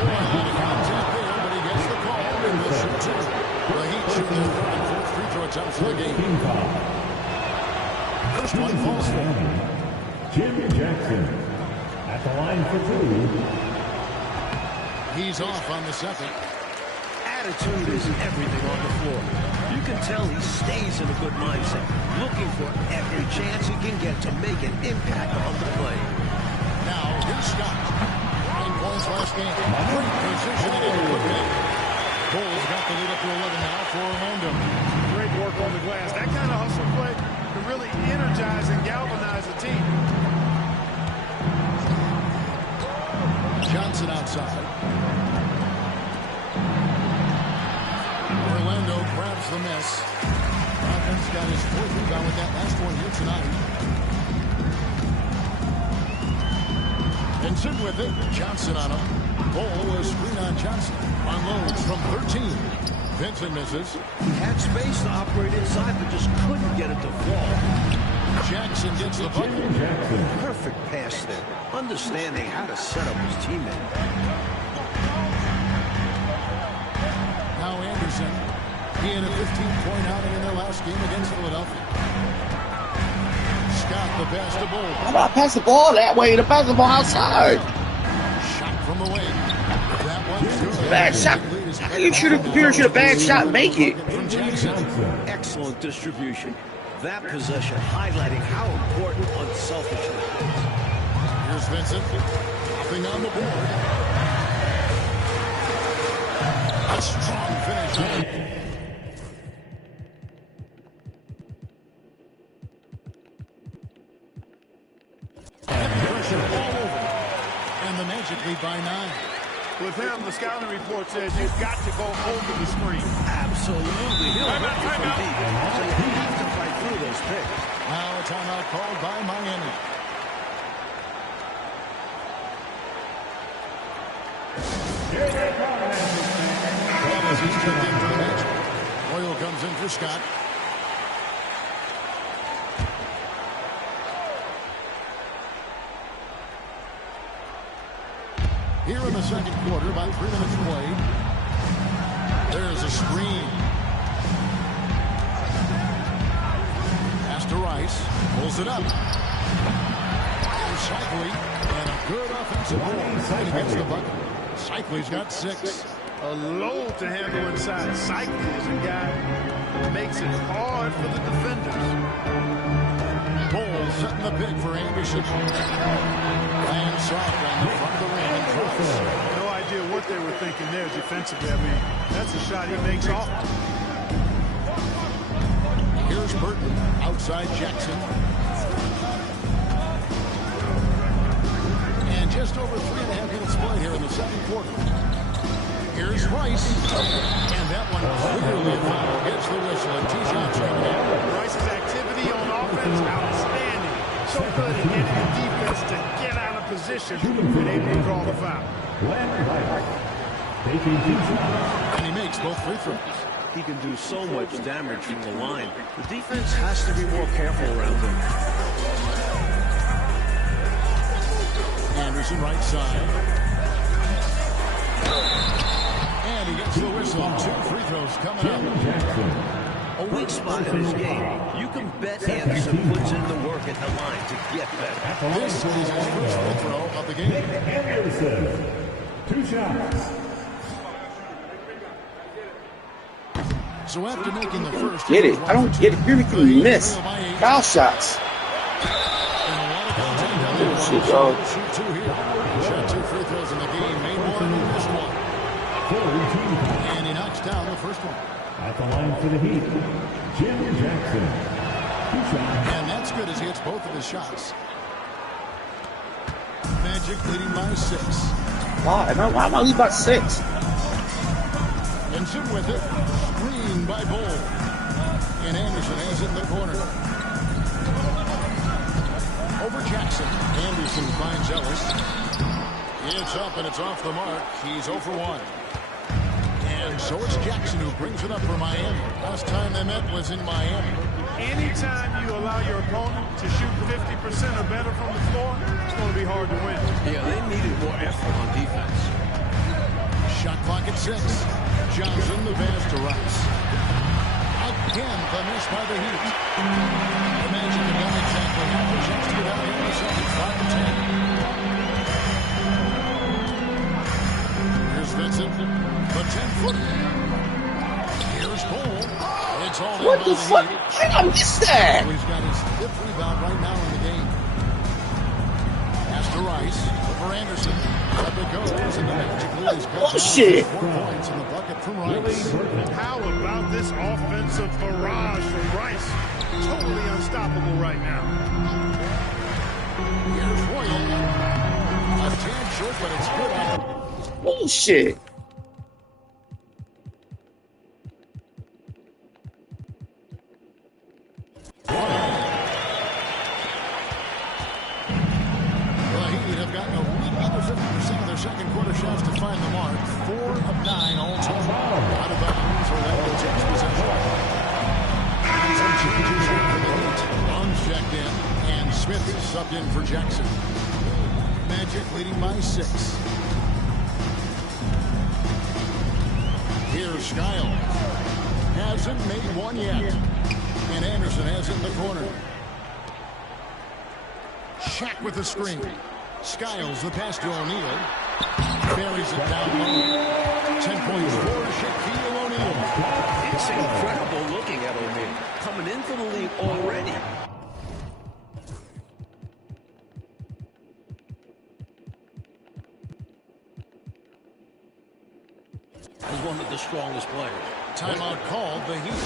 boy, a lot of contact there, but he gets the call. And will shoot two. The Heat shoot their third and fourth free throw attempts for the game. First one falls for Jim Jackson at the line for two. He's off on the second. Attitude is everything on the floor. You can tell he stays in a good mindset, looking for every chance he can get to make an impact on the play. Now, here's Scott. 9 points last game. Great positioning in the quick game. Bulls got the lead up to 11 now for Orlando. Great work on the glass. That kind of hustle play can really energize and galvanize a team. Johnson outside. Orlando grabs the miss. Offense got his fourth rebound with that last one here tonight. And sitting with it, Johnson on him. Ball was screen on Johnson. Unloads from 13. Vincent misses. He had space to operate inside, but just couldn't get it to fall. Jackson gets the bucket. Perfect pass there, understanding how to set up his teammate. Now Anderson. He had a 15-point outing in their last game against Philadelphia. Scott the pass to Bull. How about pass the ball that way? The pass the ball outside. Shot from the wing. That one's good. Bad shot. How can you shoot a computer shoot a bad shot and make it? From Jackson. Excellent distribution. That possession highlighting how important unselfishness is. Here's Vincent. Hopping on the board. A strong finish. Pressure all over. And the Magic lead by 9. With him, the scouting report says you've got to go over the screen. Absolutely. He'll hurt you from deep. So you have to fight through those picks. Now a timeout called by Miami. Thomas is checked in for the Magic. Boyle comes in for Scott. Here in the second quarter, about 3 minutes played. There's a screen. Pass to Rice. Pulls it up. Cycli. And a good offensive ball. And he gets the bucket. Cycli's got 6. A load to handle inside. Cycli is a guy who makes it hard for the defenders. Ball setting the pick for Anderson. Lands soft on the front of the rim and drops. No idea what they were thinking there defensively. I mean, that's a shot he makes off. Here's Burton outside Jackson. And just over 3.5 minutes played here in the second quarter. Here's Rice. And that one clearly a foul. Gets the whistle and 2 shots coming in. Rice's activity on offense, outstanding. So good at getting the defense to get out of position and able to draw the foul. And he makes both free throws. He can do so much damage from the line. The defense has to be more careful around him. Anderson right side. And he gets the whistle. 2 free throws coming up. A weak spot in his game. You can bet Anderson puts in the work at the line to get better. This is his first free throw of the game. Anderson, 2 shots. So after making the first, Get it. I don't get it. You're making me miss. Foul shots. Shit, dog. Shoot 2 here. Shot 2 free throws in the game. Made 1 and missed 1. And he knocks down the first one. At the line for the Heat, Jim Jackson. 2 shots. And that's good as he hits both of his shots. Magic leading by 6. Why am I leading by 6? And soon with it, screen by Bull. And Anderson has it in the corner. Over Jackson. Anderson finds Ellis. It's up and it's off the mark. He's 0 for 1. And And so it's Jackson who brings it up for Miami. Last time they met was in Miami. Anytime you allow your opponent to shoot 50% or better from the floor, it's going to be hard to win. Yeah, they needed more effort on defense. Shot clock at 6. Johnson, the pass to Rice. Again, the miss by the Heat. The Magic have done exactly half a chance to get out here in the second. 5-10. Here's Vincent, the 10-footer. Here's Cole. It's all What the fuck? How did I miss that? He's got his 5th rebound right now in the game. Pass to Rice. For Anderson. Up it goes. And the Magic lead is cut down. 4 points in the bucket from Rice. How about this offensive barrage from Rice? Totally unstoppable right now. Here's Royal. A tad short, but it's good. Bullshit. Second quarter shots to find the mark. 4 of 9 all total. Out of bounds. Orlando takes possession. Bonds checked in, and Smith subbed in for Jackson. Magic leading by 6. Here's Skiles. Hasn't made one yet. And Anderson has it in the corner. Shaq with the screen. Skiles, the pass to O'Neal. Buries it down low. 10 points for Shaquille O'Neal. It's incredible looking at O'Neal. Coming into the league already. He's one of the strongest players. Timeout called, the Heat.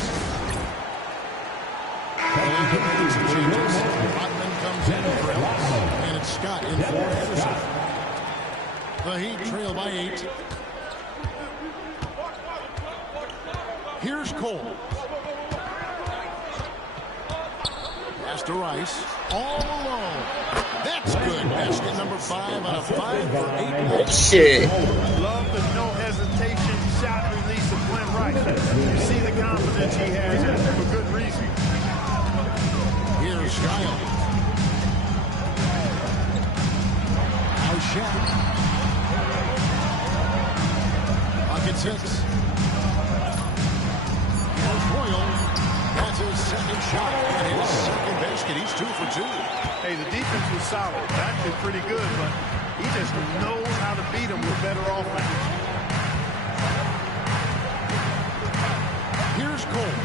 Rodman comes in for Ellis. And it's Scott in for Anderson. The Heat trail by 8. Here's Cole. Pass to Rice. All alone. That's good. Basket number 5 on a 5 for 8. Shit. Love the no hesitation shot release of Glenn Rice. You see the confidence he has and for good reason. Here's Skiles. Now Shaq. Pocket 6. Here's Royal. That's his second shot and his second basket. He's 2 for 2. Hey, the defense was solid. Actually pretty good, but he just knows how to beat them with better offense. Here's Cole.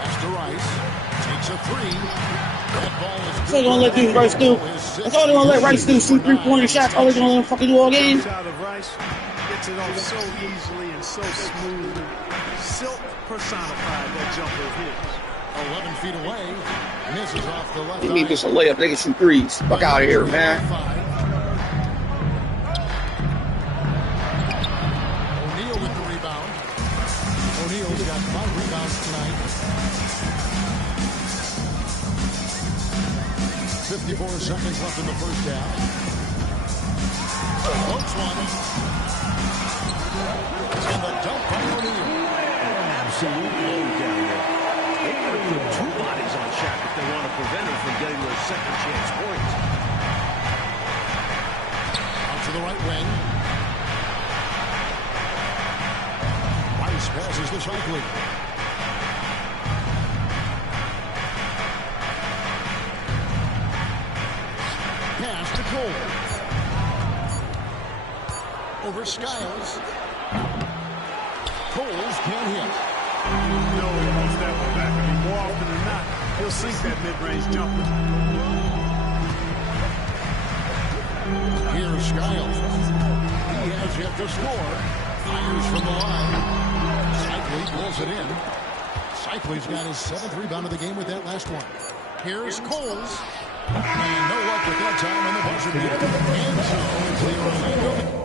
Pass to Rice. Takes a 3. That ball is That's all they're gonna let do, Rice do. That's all they're gonna let Rice do. Shoot 3-pointer shots. All they're gonna let him fucking do all game. Out of Rice. Gets it off so easily and so smoothly. Silk personified that jumper of his. 11 feet away. Misses off the left. You need this a layup. They can shoot threes. Fuck out of here, man. O'Neal with the rebound. O'Neal's got 5 rebounds tonight. 54 seconds left in the first half. Close one. And the dunk by O'Neal. Absolute load down there. They got to put 2 bodies on Shaq if they want to prevent him from getting those second chance points. Out to the right wing. Rice passes to Shikely. Pass to Cole. Over Skiles. Coles can't hit. No, he wants that one back. I mean, more often than not, he'll sink that mid-range jumper. Here's Skiles. He has yet to score. Fires from the line. Cycli pulls it in. Cycli's got his 7th rebound of the game with that last one. Here's Coles. And no luck with that time on the buzzer beater. And so it's the Orlando.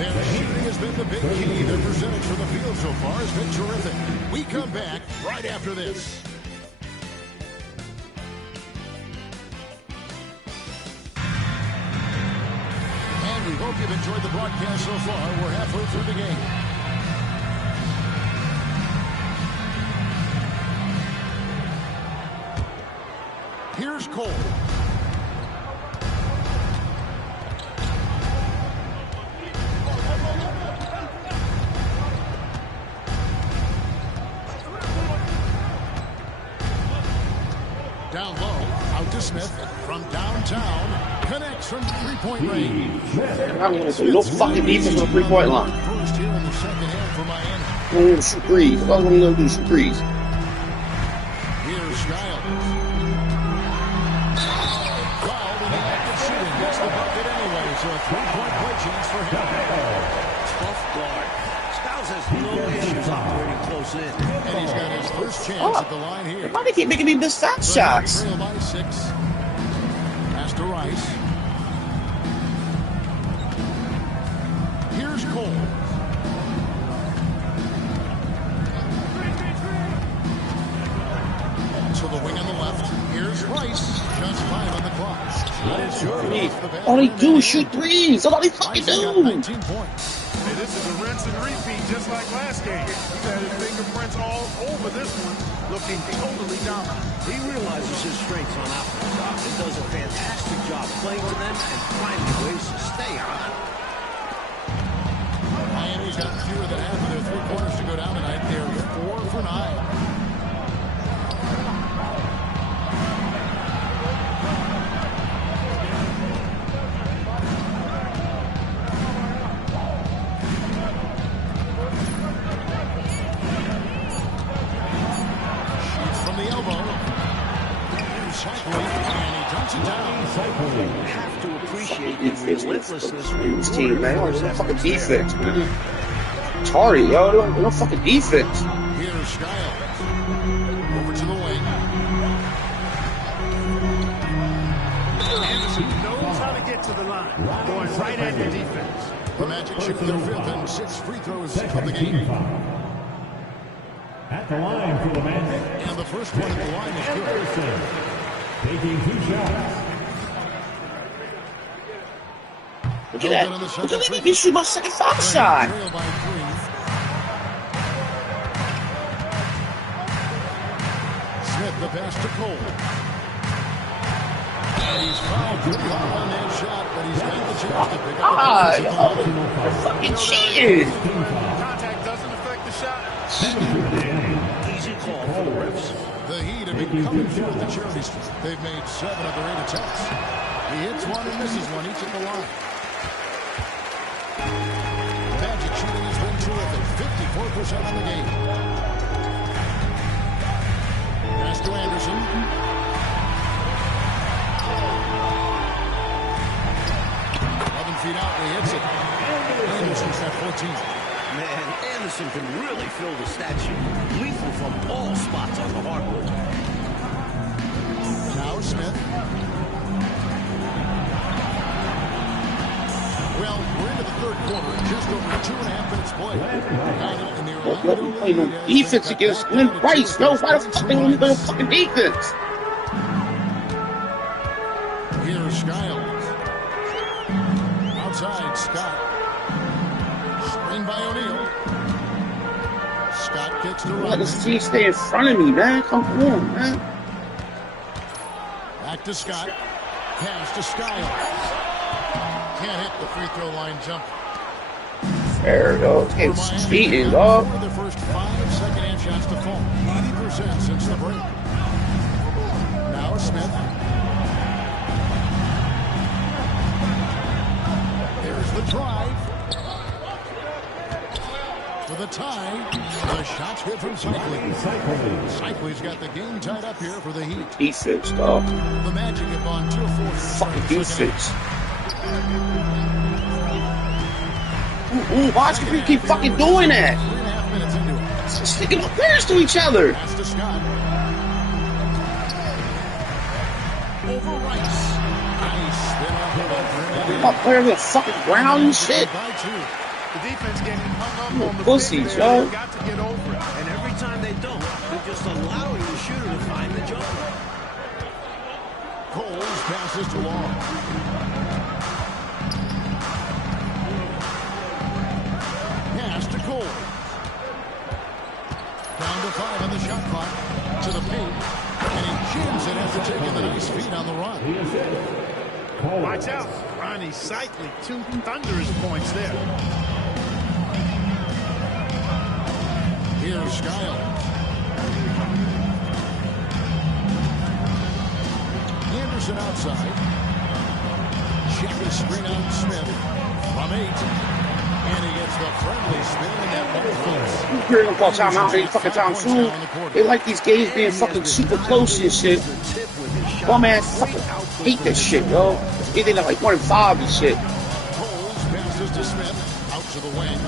Their shooting has been the big key. Their percentage from the field so far has been terrific. We come back right after this. And we hope you've enjoyed the broadcast so far. We're halfway through the game. Here's Cole. Down low, out to Smith from downtown. Connects from three-point range. I'm going to say no fucking defense on the 3-point line. First here in the second half for Miami. I'm going to shoot threes. What am I going to do? Shoot threes. Here's Skiles. Fouled in the act of shooting. Gets the bucket anyway, so a three-point play chance for him. Tough guard. Skiles has no issues operating close in. And he's got his first chance at the line here. Why do they keep making me miss that shots? Trail by 6. Pass to Rice. Here's Cole. To the wing on the left. Here's Rice. Just 5 on the clock. All they do is shoot threes. That's all they fucking do. 19 points. Hey, this is a rinse and repeat just like last game. He's had his fingerprints all over this one, looking totally dominant. He realizes his strengths on offense and does a fantastic job playing to them and finding ways to stay on. Miami's got fewer than half of their three-pointers to go down tonight. They're 4 for 9. Have to appreciate the relentlessness This team, man. No fucking defense, man. Sorry, yo. No fucking defense. Here's Skiles. Over to the wing. Anderson knows how to get to the line, going right at the defense. The Magic shoot their 5th and 6th free throws of the game. At the line for the Magic. And the first one at the line is good. Anderson taking 2 shots. Look at that. Look at me shoot my second foul shot. Trail by 3. Smith the pass to Cole. And he's fouled pretty hard on that shot, but he's got the chance to pick up the points. They're fucking cheating. Contact doesn't affect the shot. Easy call for the refs. The Heat have been coming through at the charity strip. They've made 7 of their 8 attempts. He hits one and misses one each at the line. Magic shooting has been terrific. 54% on the game. Pass to Anderson. 11 feet out, and he hits it. Anderson's at 14. Man, Anderson can really fill the stat sheet. Lethal from all spots on the hardwood. Now Smith. Well, we're into the third quarter, just over 2.5 minutes played. Let me play no defense against Glenn Rice. No, why the fuck they don't play no fucking defense? Here's Skiles. Outside, Scott. Screen by O'Neal. Scott gets the Let run. the C stay in front of me, man. Come on, man. Back to Scott. Pass to Skiles. Can't hit the free throw line jump. There we go. It's cheating, dog. For the first 5 second-hand shots to fall. 80% since the break. Now Smith. There's the drive. For the tie. The shot's good from Cycling. Cycling's got the game tied up here for the Heat. Defense, dog. The Magic have gone 2 of 4. Fucking defense. Ooh, why should we keep fucking doing that? 3.5 minutes into it. Just sticking up players to each other. Pass to Scott. Over Rice. Nice spin off the bumper. My players on the fucking ground and shit. By 2. The defense getting hung up on the pussies, pick. yo. They've got to get over it. And every time they don't, they're just allowing the shooter to find the jumper. Coles passes to Long. Pass to Cole. Down to 5 on the shot clock. To the paint. And he jams it after taking the nice feed on the run. Watch out. Ronnie cycling 2 thunderous points there. Here's Skiles. Anderson outside. Check the screen on Smith. From 8. And he gets the friendly spin in that ball. You're gonna call timeout any fucking time soon. They like these games being fucking super close and shit. Bum ass fucking hate this shit, yo. They think they're like 1 in 5 and shit. Coles passes to Smith. Out to the wing.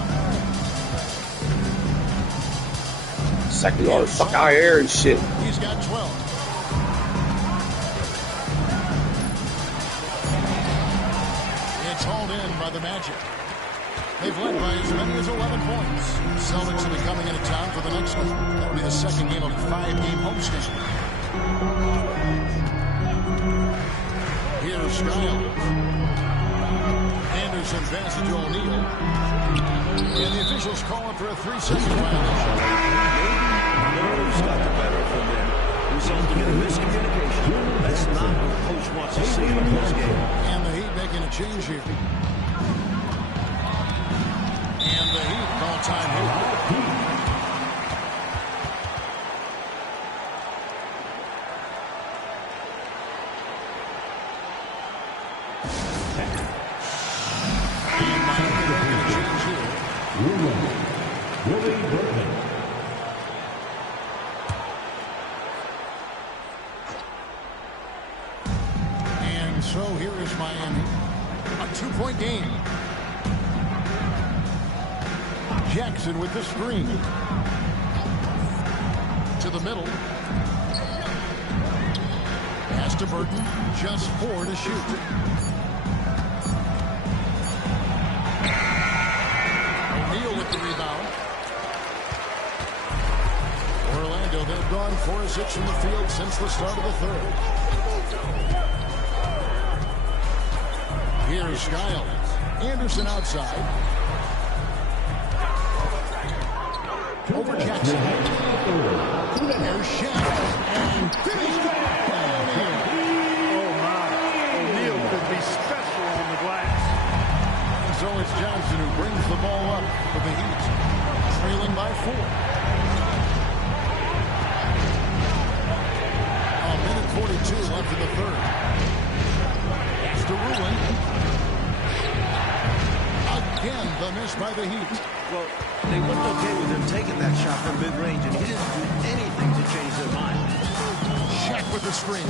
Exactly all the fuck out here and shit. He's got 12. It's hauled in by the Magic. They've led by as many as 11 points. Celtics will be coming into town for the next one. That'll be the second game of a 5-game homestand. Here's Skiles. Anderson passes to O'Neal. And the officials calling for a 3-second violation. Nerves got the better of him there, resulting in a miscommunication. That's not what the coach wants to see in a postgame. And the Heat making a change here. And the Heat call time And so here is Miami. A 2-point game. Jackson with the screen. To the middle. Pass to Burton. Just 4 to shoot. O'Neal with the rebound. Orlando, they've gone 4 of 6 from the field since the start of the third. Here's Skiles. Anderson outside. Over Jackson. There's Shaq. And finished it. Oh, my. O'Neal could be special on the glass. So it's Johnson who brings the ball up for the Heat. Trailing by 4. A minute 42 left in the third. Pass to Ruin. Again, the miss by the Heat. Well, they looked okay with him taking that shot from mid-range, and he didn't do anything to change their mind. Shaq with the screen.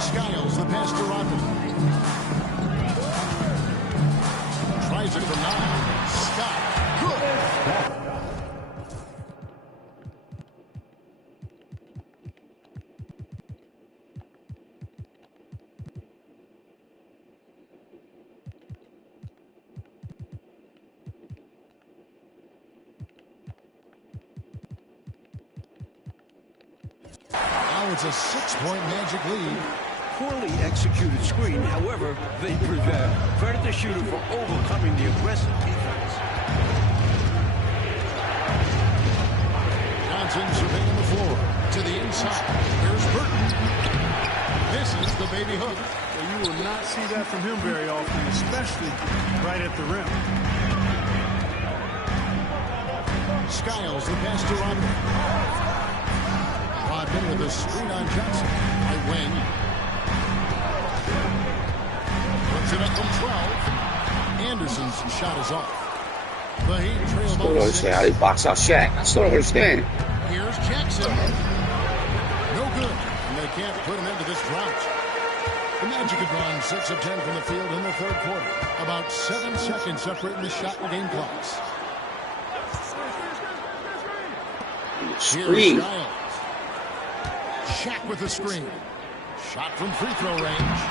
Skiles, the pass to Rodman. Tries it from 9. Scott. Good. Now it's a 6-point Magic lead. Poorly executed screen, however, they prevail. Credit the shooter for overcoming the aggressive defense. Johnson surveying the floor. To the inside. Here's Burton. This is the baby hook. Well, you will not see that from him very often, especially right at the rim. Skiles, the pass to Rodman. Rodman with a screen on Johnson. Right wing. Puts it up from 12. Anderson's shot is off. The Heat trail I don't understand how they box out Shaq. I still don't understand. Here's Jackson. No good. And they can't put him into this drought. The Magic have gone 6 of 10 from the field in the third quarter. About 7 seconds separating the shot and game clocks. Screen. Here's Skiles. Shaq with the screen. Shot from free throw range.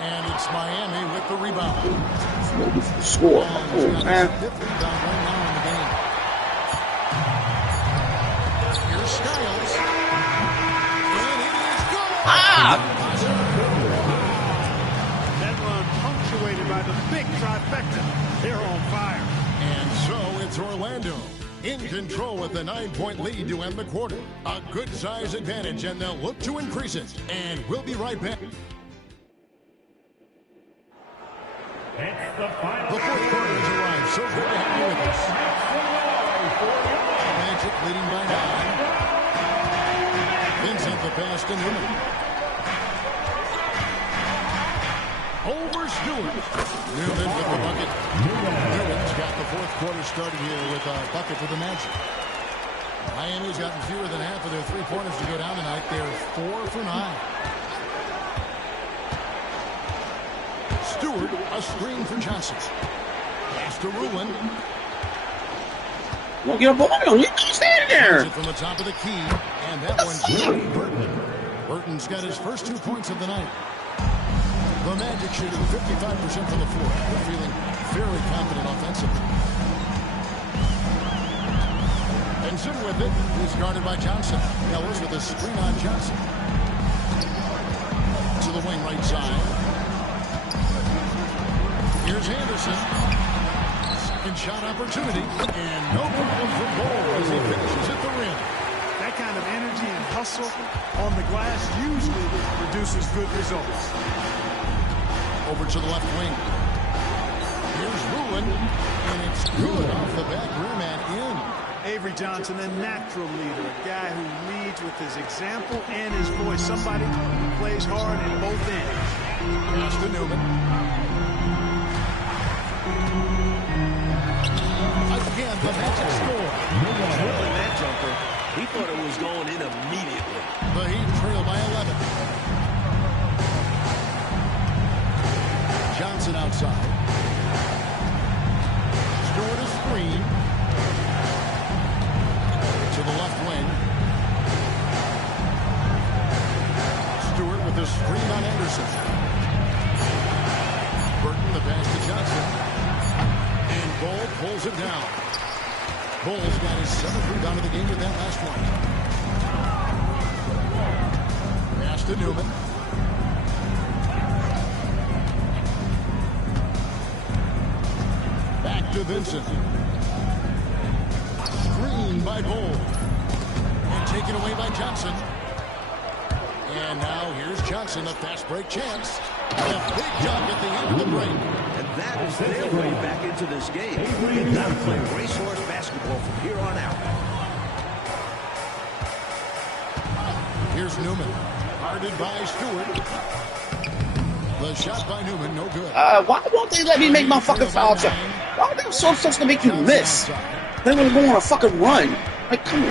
And it's Miami with the rebound. Score. Fifth rebound right now in the game. Here's Skiles. And it is good. That run punctuated by the big trifecta. They're on fire. And so it's Orlando in control with a 9-point lead to end the quarter. A good size advantage, and they'll look to increase it. And we'll be right back. The fourth quarter has arrived. So good to have you with us. Magic leading by 9. Vincent the pass to Newman. Over Stewart. Newman with the bucket. Newman's got the fourth quarter started here with a bucket for the Magic. Miami's gotten fewer than half of their three-pointers to go down tonight. They're 4 for 9. Stewart, a screen for Johnson. Pass to Rulin. Well, get a ball on. You keep standing there. From the top of the key, and that one's Jimmy Burton. Burton's got his first 2 points of the night. The Magic shooting 55% from the floor. They're feeling fairly confident offensively. Benson with it. He's guarded by Johnson. Ellis with a screen on Johnson. To the wing right side. Here's Anderson. Second shot opportunity. And no problem for Ball as he finishes at the rim. That kind of energy and hustle on the glass usually produces good results. Over to the left wing. Here's Rulin. And it's good off the back rim and in. Avery Johnson, a natural leader, a guy who leads with his example and his voice. Somebody who plays hard in both ends. Pass to Newman. Again, the Magic score. Drilling that jumper, he thought it was going in immediately. The Heat trail by 11. Johnson outside. Stewart a screen. To the left wing. Stewart with the screen on Anderson. Burton the pass to Johnson. And Bull pulls it down. Bull's got his 7th rebound of the game with that last one. Pass to Newman. Back to Vincent. Screen by Bull. And taken away by Johnson. And now here's Johnson, a fast break chance. A big dunk at the end of the break. And that is their way back into this game. They've got to play racehorse basketball from here on out. Here's Newman. Guarded by Stewart. The shot by Newman, no good. Why won't they let me make my fucking foul shot? Why are they so supposed to make you miss? They want to go on a fucking run. Like, come on.